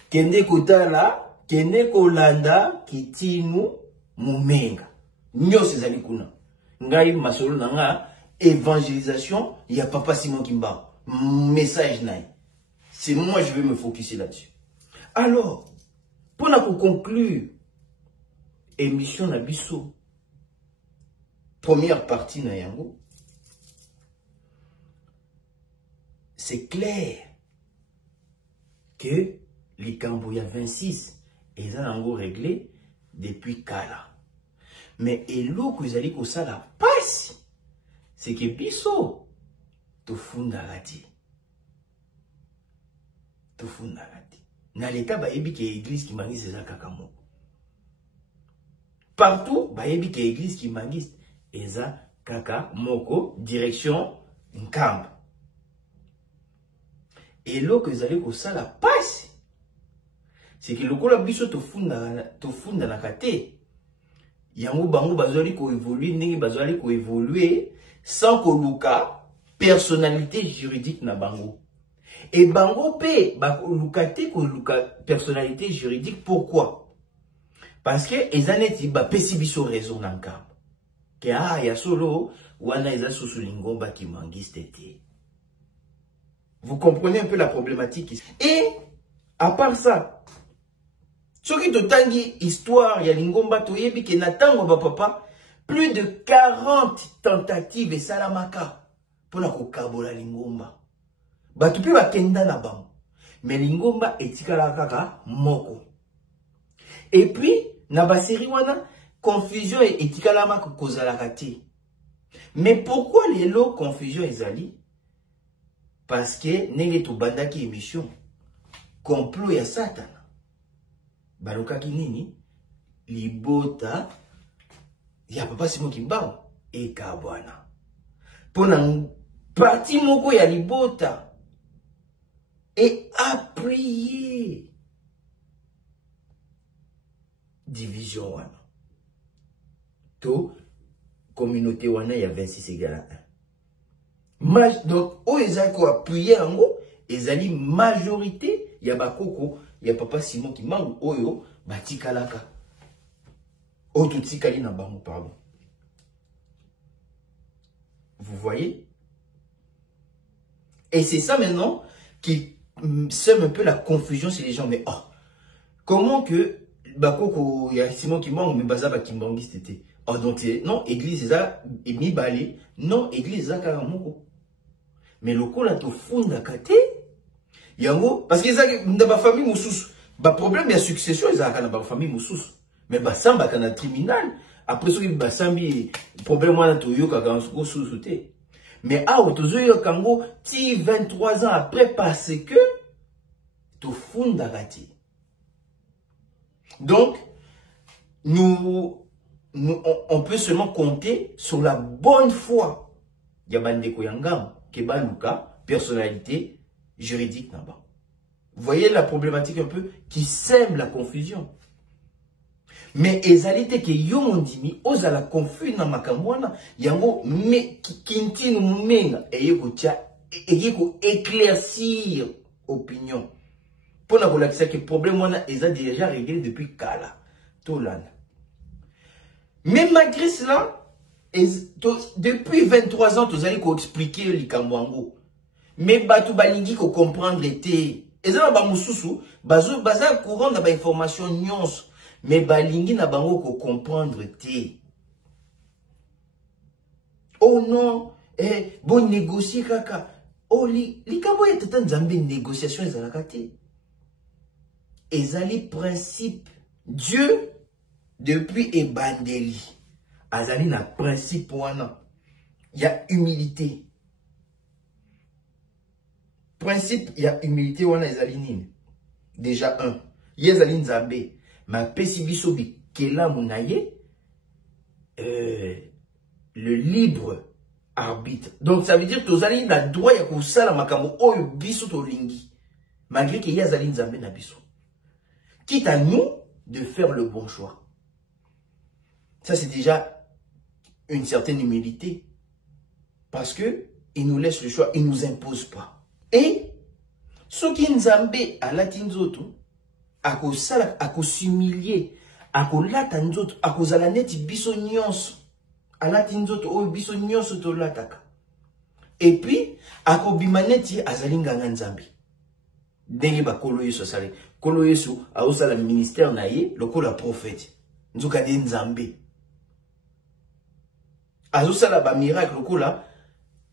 kende kotala kende kolanda kitinu mumenga nyonso ezali kuna ngai masolo na nga évangélisation ya papa Simon Kimba message naï c'est moi je vais me focuser là-dessus alors pour conclure émission na biso première partie na yango c'est clair que les Camboya 26 ils ont réglé depuis Kala. Mais eloko ezali kosala pasi c'est que biso to fundarati na l'état ba yebi ke église qui mangise eza kaka moko partout ba yebi ke église qui mangise eza kaka moko direction Nkamba eloko ezali kosala pasi c'est que lokola biso to funda na kate yango bango bazali ko évoluer ndenge bazali ko évoluer sans koluka personnalité juridique na bango et bango pe ba koluka te koluka personnalité juridique pourquoi parce que ezaneti ba pesi biso raison na Nkamba ke ya solo wana eza susu lingomba ki mangiste te. Vous comprenez un peu la problématique ici. Et à part ça, ce qui te tangi histoire, il y a l'ingomba toyebi ke natango ba papa, plus de 40 tentatives et salamaka pour la kokabola lingomba. Ba tupi ba kenda na bam. Mais lingomba etikala kaka moko. Et puis na ba série wana confusion etikala maka kozala kati. Mais pourquoi les lots confusion ezali? Parce que nenge to bandaki émission complot ya Satan. Balokaki nini libota ya papa Simon Kimba e kabwana. Pona parti moko ya libota et a prié division wana. To communauté wana ya 26 égale à 1. Donc, o ezali ko appuyer yango, ezali majorité ya bakoko ya papa Simon Kimbangu oyo batikalaka. O tutikali na bango pardon. Vous voyez? Et c'est ça maintenant qui sème un peu la confusion chez les gens. Mais oh, comment que bakoko ya Simon Kimbangu me bazaba Kimbangiste était? Oh donc non, église eza mi balé, non, église eza karamoko. Mais le coup là to funda kate yango parce que dans ma famille mususu ba problème ya succession ezaka na ba famille mususu mais ba samba kana tribunal après ce qui ba sambi problème wana to yoka ka susu te mais ah to zo kango ti 23 ans après parce que to funda kate. Donc on peut seulement compter sur la bonne foi ya bandeko yangam Kebaluka, personnalité juridique là-bas. Vous voyez la problématique un peu qui sème la confusion. Mais ezalité que yo mondimi ozala confus na makamwana yango me kintinu mumenga eyeko éclaircir opinion. Pour na kolakisa que problème wana eza déjà réglé depuis kala tolana. Mais malgré cela depuis 23 ans, tu as expliqué le Kambwango. Mais batu balingi ko comprendre été. Et ça ba mususu, bazo courant na ba information nyons. Mais balingi na bango ko comprendre té. oh non, bon négocier kaka. Oh, li kabo ya tata nzambe négociation ezalaka te. Ezali principe. Dieu, depuis ebandeli, azali na principe wana. Il y a humilité. Principe, il y a humilité wana ezali nini. Déjà un. Yezali nzambe. Ma pesi biso bi kela munaye. Le libre arbitre. Donc ça veut dire que tozali na droit ya kusala makambo oyo biso to lingi. Malgré que yazali nzambe na biso. Quitte à nous de faire le bon choix. Ça c'est déjà une certaine humilité. Parce que il nous laisse le choix, il nous impose pas. Et ce qui nzambe à latinzoto, à s'humilier, à lata nzoto, à kozala neti biso nyonso, à latinzoto, o biso nyonso to lataka. Et puis, à bimaneti azalinga nzambe. Denge ba kolo yeso sale. Kolo yeso, a osala ministère na ye, lokola prophète. Nzoka de nzambe. A osala ba miracle lokola,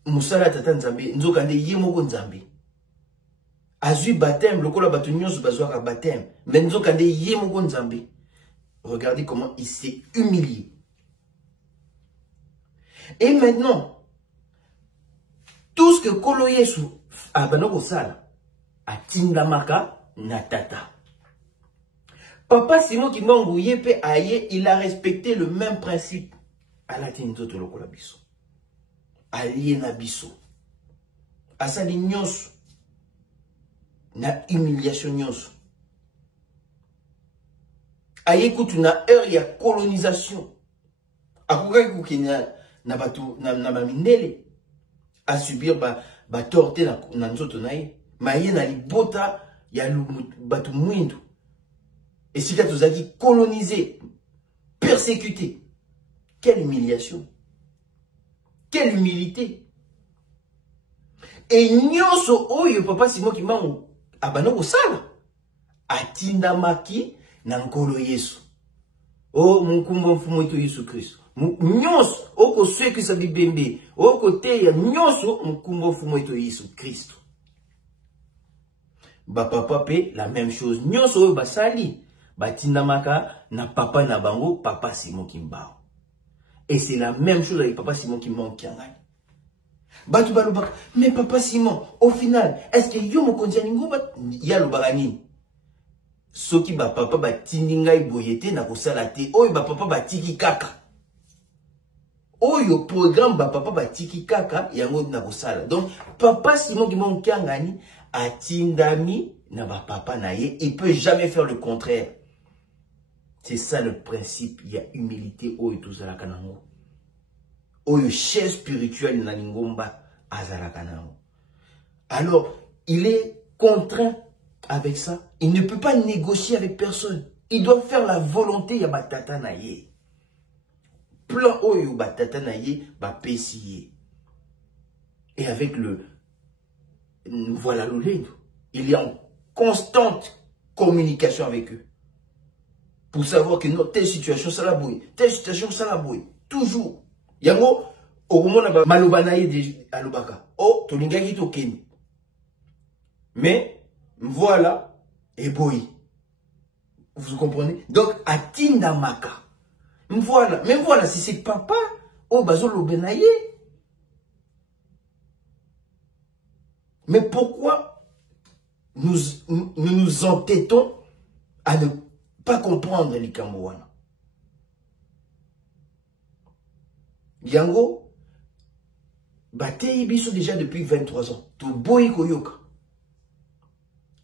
musala tata nzambe, nzoka de ye moko nzambe. Azui baptême, lokola batu nyonso bazwaka baptême. Mais nzoka de ye moko nzambe. Regardez comment il s'est humilié. Et maintenant, tout ce que Kolo Yesu a banoko sala, a tindamaka na tata. Papa Simon Kimbangu yepe aye, il a respecté le même principe à la tinzoto lokola biso. Alie na biso. Asali nyonso. Na humiliation nyonso. Aye kutu na heure ya colonisation. Akukaki kukenya na batu na mamindele. A subir ba torte na nzoto na ye. Maye na libota ya batu mwindu. Et si tu as dit colonisé, persécuté. Quelle humiliation. Quelle humilité. Et nyonso oyo papa Simon Kimbangu abanoko sala. Atindamaki na nkolo Yesu. Oh munkumbo mfumo ito Yesu Kristo. Nyonso oko sweki sa bibembe. Oko teya nyonso munkumbo mfumo ito Yesu Kristo. Ba papa pe la même chose. Nyonso oyo basali. Batindamaka na papa na bango papa Simon Kimbangu. Et c'est la même chose avec papa Simon Kimbangu Kiangani. Batu balobaka, mais papa Simon, au final, est-ce que yo mo kondianingo bat ya lobarani? Soki ba papa ba tindingai boyete na kosala te, oyo ba papa ba tiki kaka. Oyo programme ba papa ba tiki kaka yango na kosala. Donc papa Simon Kimbangu Kiangani atindami na ba papa na ye, il peut jamais faire le contraire. C'est ça le principe, il y a humilité oyo tozalaka nango. Oyo chaise spirituelle na lingomba azalaka nango. Alors, il est contraint avec ça. Il ne peut pas négocier avec personne. Il doit faire la volonté ya batata na ye. Plan oyo batata na ye ba pesiye. Et avec le voilà l'olendo. Il est en constante communication avec eux. Pour savoir que non, telle situation ça la bouille, telle situation ça la bouille. Toujours. Yango, au moment où malobanaye de alobaka. Oh, tolingaki tokeni. Mais, voilà, et boy. Vous comprenez? Donc, atinda maka. Voilà. Mais voilà, si c'est papa, oh, bazo lobenaye. Mais pourquoi nous entêtons à ne pas comprendre les Cambouana? Yango, Batei biso déjà depuis 23 ans. Tout boy koyoka.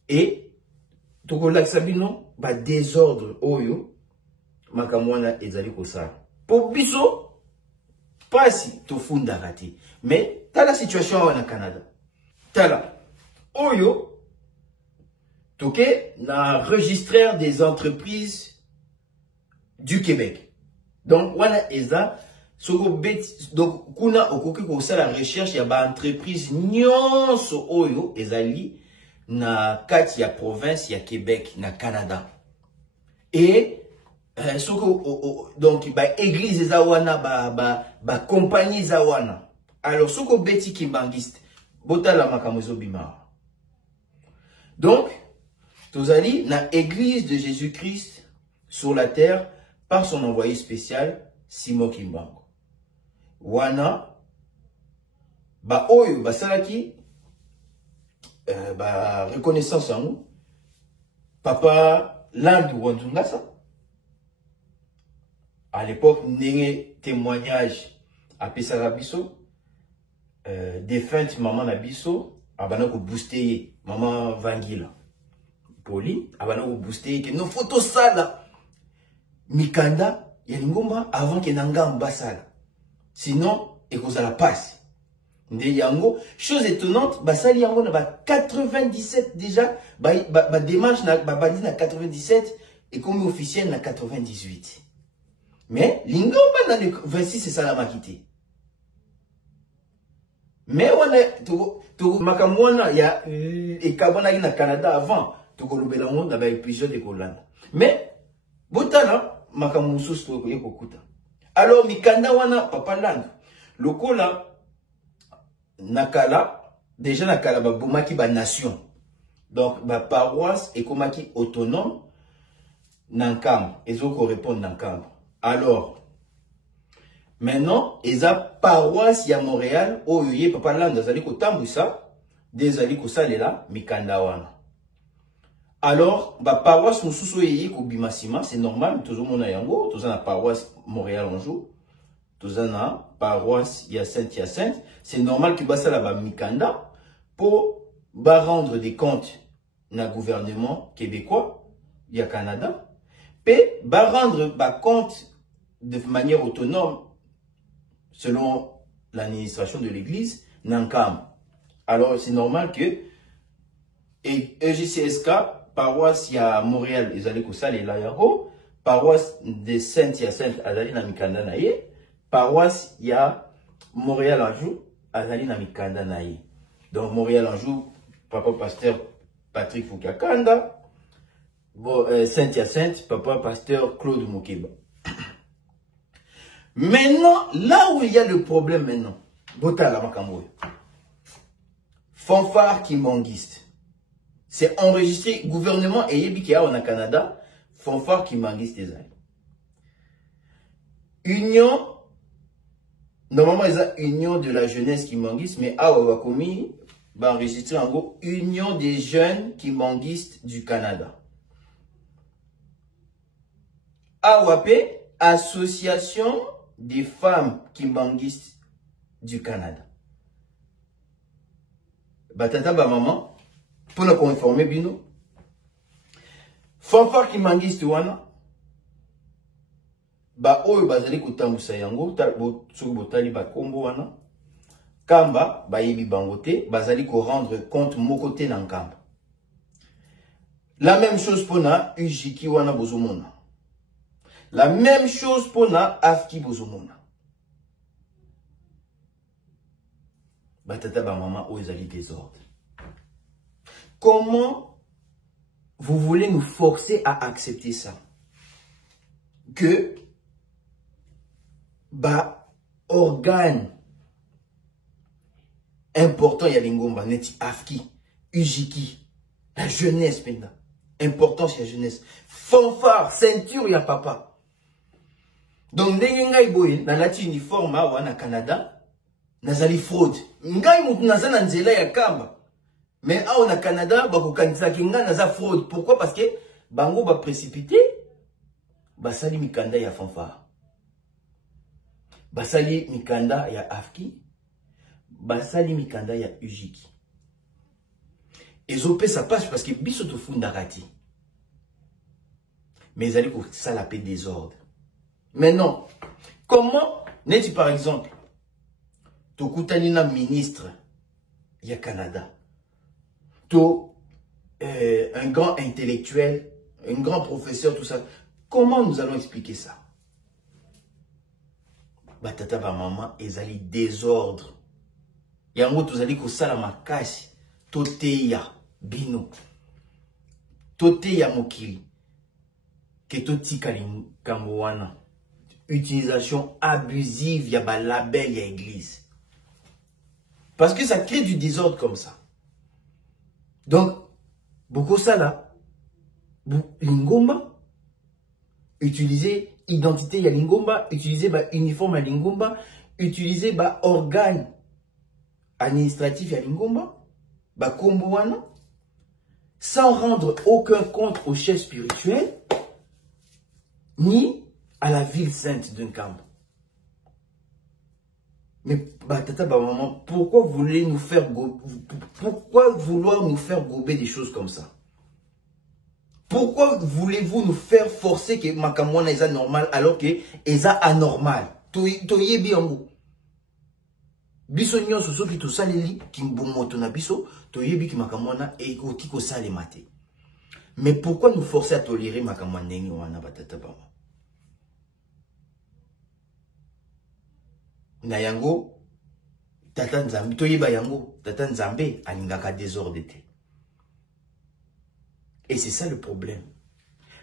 Et, toko laksabino, ba désordre oyo, makamwana ezali kosala. Pour biso, pas si to funda rati. Mais, t'as la situation au Canada. T'as la, oyo, toke, na registraire des entreprises du Québec. Donc, wana eza, donc, kuna okoki kosala la recherche ya ba entreprise nyonso oyo ezali na kati ya province ya Québec na Canada. Et donc église zawana ba compagnie zawana. Alors soko beti kimbangiste bota la makamozo bima. Donc tozali na église de Jésus-Christ sur la terre par son envoyé spécial Simon Kimbangu. Wana ba oyo basalaki reconnaissance en nous. Papa Landu Wandungasa. À l'époque, n'ayez témoignage à Pesarabiso, défunte maman Nabiso, abanako booster maman Vangila. Poli, abanako booster que nos photos sala. Mikanda, yalingomba avant que nanga mbasala. Sinon, et qu'on la passe. De yango, chose étonnante, basali yango na 97 déjà, démarche na bandi na 97 et comme officiel na 98. Mais l'ingomba dans le 26 c'est ça la makité. Mais on a to makamwana ya et kabona na Canada avant to kolobela monde na ba épisode de Kolanda. Mais botana makamusu to kokuta. Alors mikanda wana papa land. Lokola Nakala, déjà Nakala, bomaki ba nation. Donc, ba paroisse et komaki autonome, Nankam. Et autres répondent Nankam. Alors, maintenant, ils ont paroisse ya Montréal, oh, yé, papa là, nous allons tambusa, des alliés ko salela, mikandawana. Alors, ba paroisse nous sous yé ko bimasima, c'est normal, tous mon ayango, tous la paroisse Montréal en jour. Tozana, paroisse Saint-Hyacinthe, c'est normal que basa la mikanda pour rendre des comptes na gouvernement québécois, il y a Canada, et rendre des comptes de manière autonome selon l'administration de l'église, Nankam. Alors c'est normal que EJCSK, paroisse ya Montréal, ils allaient ça les laïago, paroisse de Saint-Hyacinthe, azali na mikanda na ye, paroisse, il y a Montréal Anjou, Azali na mikanda naï. Donc Montréal Anjou, papa pasteur Patrick Foukakanda, Saint-Hyacinthe, papa pasteur Claude Mokeba. Maintenant, là où il y a le problème maintenant, Bota la Makamboy, fanfare Kimbanguiste, c'est enregistré, gouvernement et Yebikia en Canada, fanfare Kimbanguiste des ailes. Union. Normalement, il y a union de la jeunesse kimbanguiste, mais à Wawakomi, va enregistrer en gros union des jeunes kimbanguistes du Canada. AWAP, association des femmes kimbanguistes du Canada. Batata ba maman, pour nous conformer bino. Fanfare kimbanguiste wana. Ba oyo bazali kotambusa yango soki botali ba kombo wana kamba ba yebi bango te bazali ko rendre compte moko te na nkamba. La même chose pona Ujiki wana bozomona. La même chose pona Afki bozomona. Batata ba maman oyo ezali désordre. Comment vous voulez nous forcer à accepter ça? Que organe important ya lingomba neti Afki, Ujiki, la jeunesse maintenant, importance ya jeunesse, fanfare, ceinture ya papa. Donc ndenge ngai boye na lati uniforme awa na Canada nazali fraude. Ngai mutu nazana nzela ya kamba. Mais awa na Canada bakokanisa ki ngai naza fraude. Pourquoi? Parce que bango ba précipité basali mikanda ya fanfare. Basali mikanda ya Afki, basali mikanda ya Ujiki. Et Zopé ça passe parce que biso to fundarati. Mais ils allaient pour ça la paix désordre. Maintenant, comment n'est-ce par exemple, to kutanina ministre ya Canada, to un grand intellectuel, un grand professeur, tout ça. Comment nous allons expliquer ça? Batata ba maman, ils allaient désordre. Yango tozali ko sala makasi, toteya bino. Toteya mokili. que totika likambo wana. Utilisation abusive ya ba label ya église. Parce que ça crée du désordre comme ça. Donc, beaucoup ça là, lingomba, utiliser identité ya lingomba, utiliser ba uniforme ya lingomba, utiliser ba organe administratif ya lingomba, ba kombo wana, sans rendre aucun compte au chef spirituel, ni à la ville sainte d'un camp. Mais tata, maman, pourquoi voulez nous faire pourquoi vouloir nous faire gober des choses comme ça? Pourquoi voulez-vous nous faire forcer que makamwana est normal alors que est anormal? Toye biango. Biso nyonso soki to saleli kimbomoto na biso, toye bi ki makamwana e ko tiko sale maté. Mais pourquoi nous forcer à tolérer makamwana ngi wana batata ba? Na yango tata nzambe toyeba yango tata nzambe alingaka désordre. Et c'est ça le problème.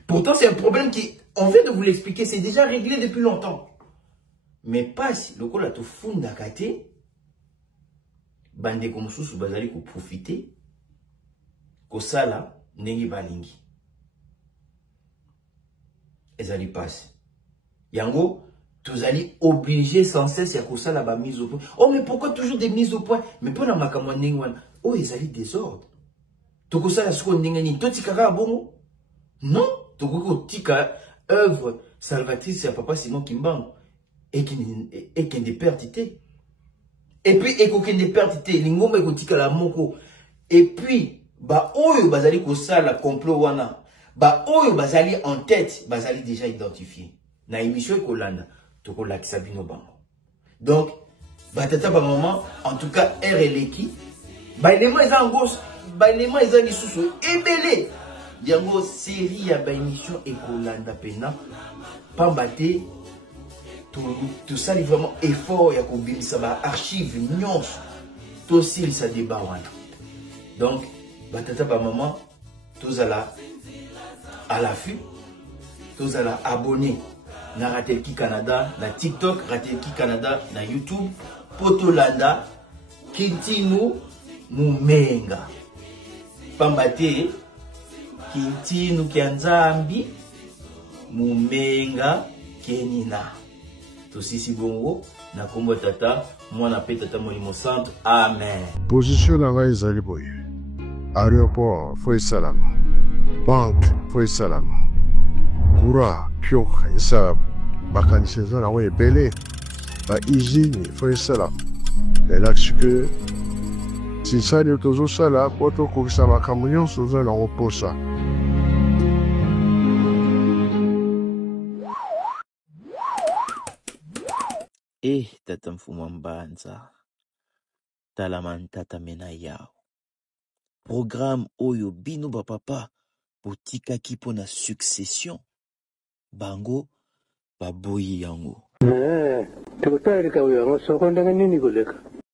Pourtant c'est un problème qui, on vient de vous l'expliquer, c'est déjà réglé depuis longtemps. Mais pas si le kola to funda kate bande comme sous bazali ko profiter ko sala nengi balingi. Ezali passe. Yango tous allez obligés sans cesse à cause ça la mise au point. Oh mais pourquoi toujours des mises au point? Mais pour la makamwane wana. Oh ils allaient désordre. Toko ça la soko ndengani to tikaka bongo? Non, toko tika œuvre salvatrice à papa Simon Kimbangu et qui des pertités. Et puis et qui des pertités, lingomba ko tika la moko. Et puis ba oyo bazali ko sala complot wana. Ba oyo bazali en tête, bazali déjà identifié. Na émission Kolanda. Donc, batata ba maman, en tout cas, RLK, ba élément ils en gauche, ba élément ils en sous ebele. Yango série ya ba émission Ekolanda pena, pambate, tout ça vraiment effort ya ko bimisa ba archive nyonso, to aussi ça débat wana. Donc, batata ba maman, tous à l'affût, tous à la abonné. Na Ratelki Canada, na TikTok, Ratelki Canada, na YouTube, Potolanda, Kintinu, Mumenga. Pambate, Kintinu Kianzambi, Mumenga, Kenina. Tosisi bongo, na kombo tata, mwana pe tata molimo centre, amen. Position na ngai ezali boye. Aéroport, foi salam. Banque, foi salam. Kura, pio khaisa, bakanisi eza nango ebele, ba usine, foi salam. Elakisi ke, sisali tozosala, po tokokisa makambo nyonso eza nango posa. Tata mfuma mbanza, talaman tata mena yao. Programme oyo bino ba papa, botika kipo na succession. Bango, baboyi yango. Tukutari kawe yango sokondanga nini kuleka.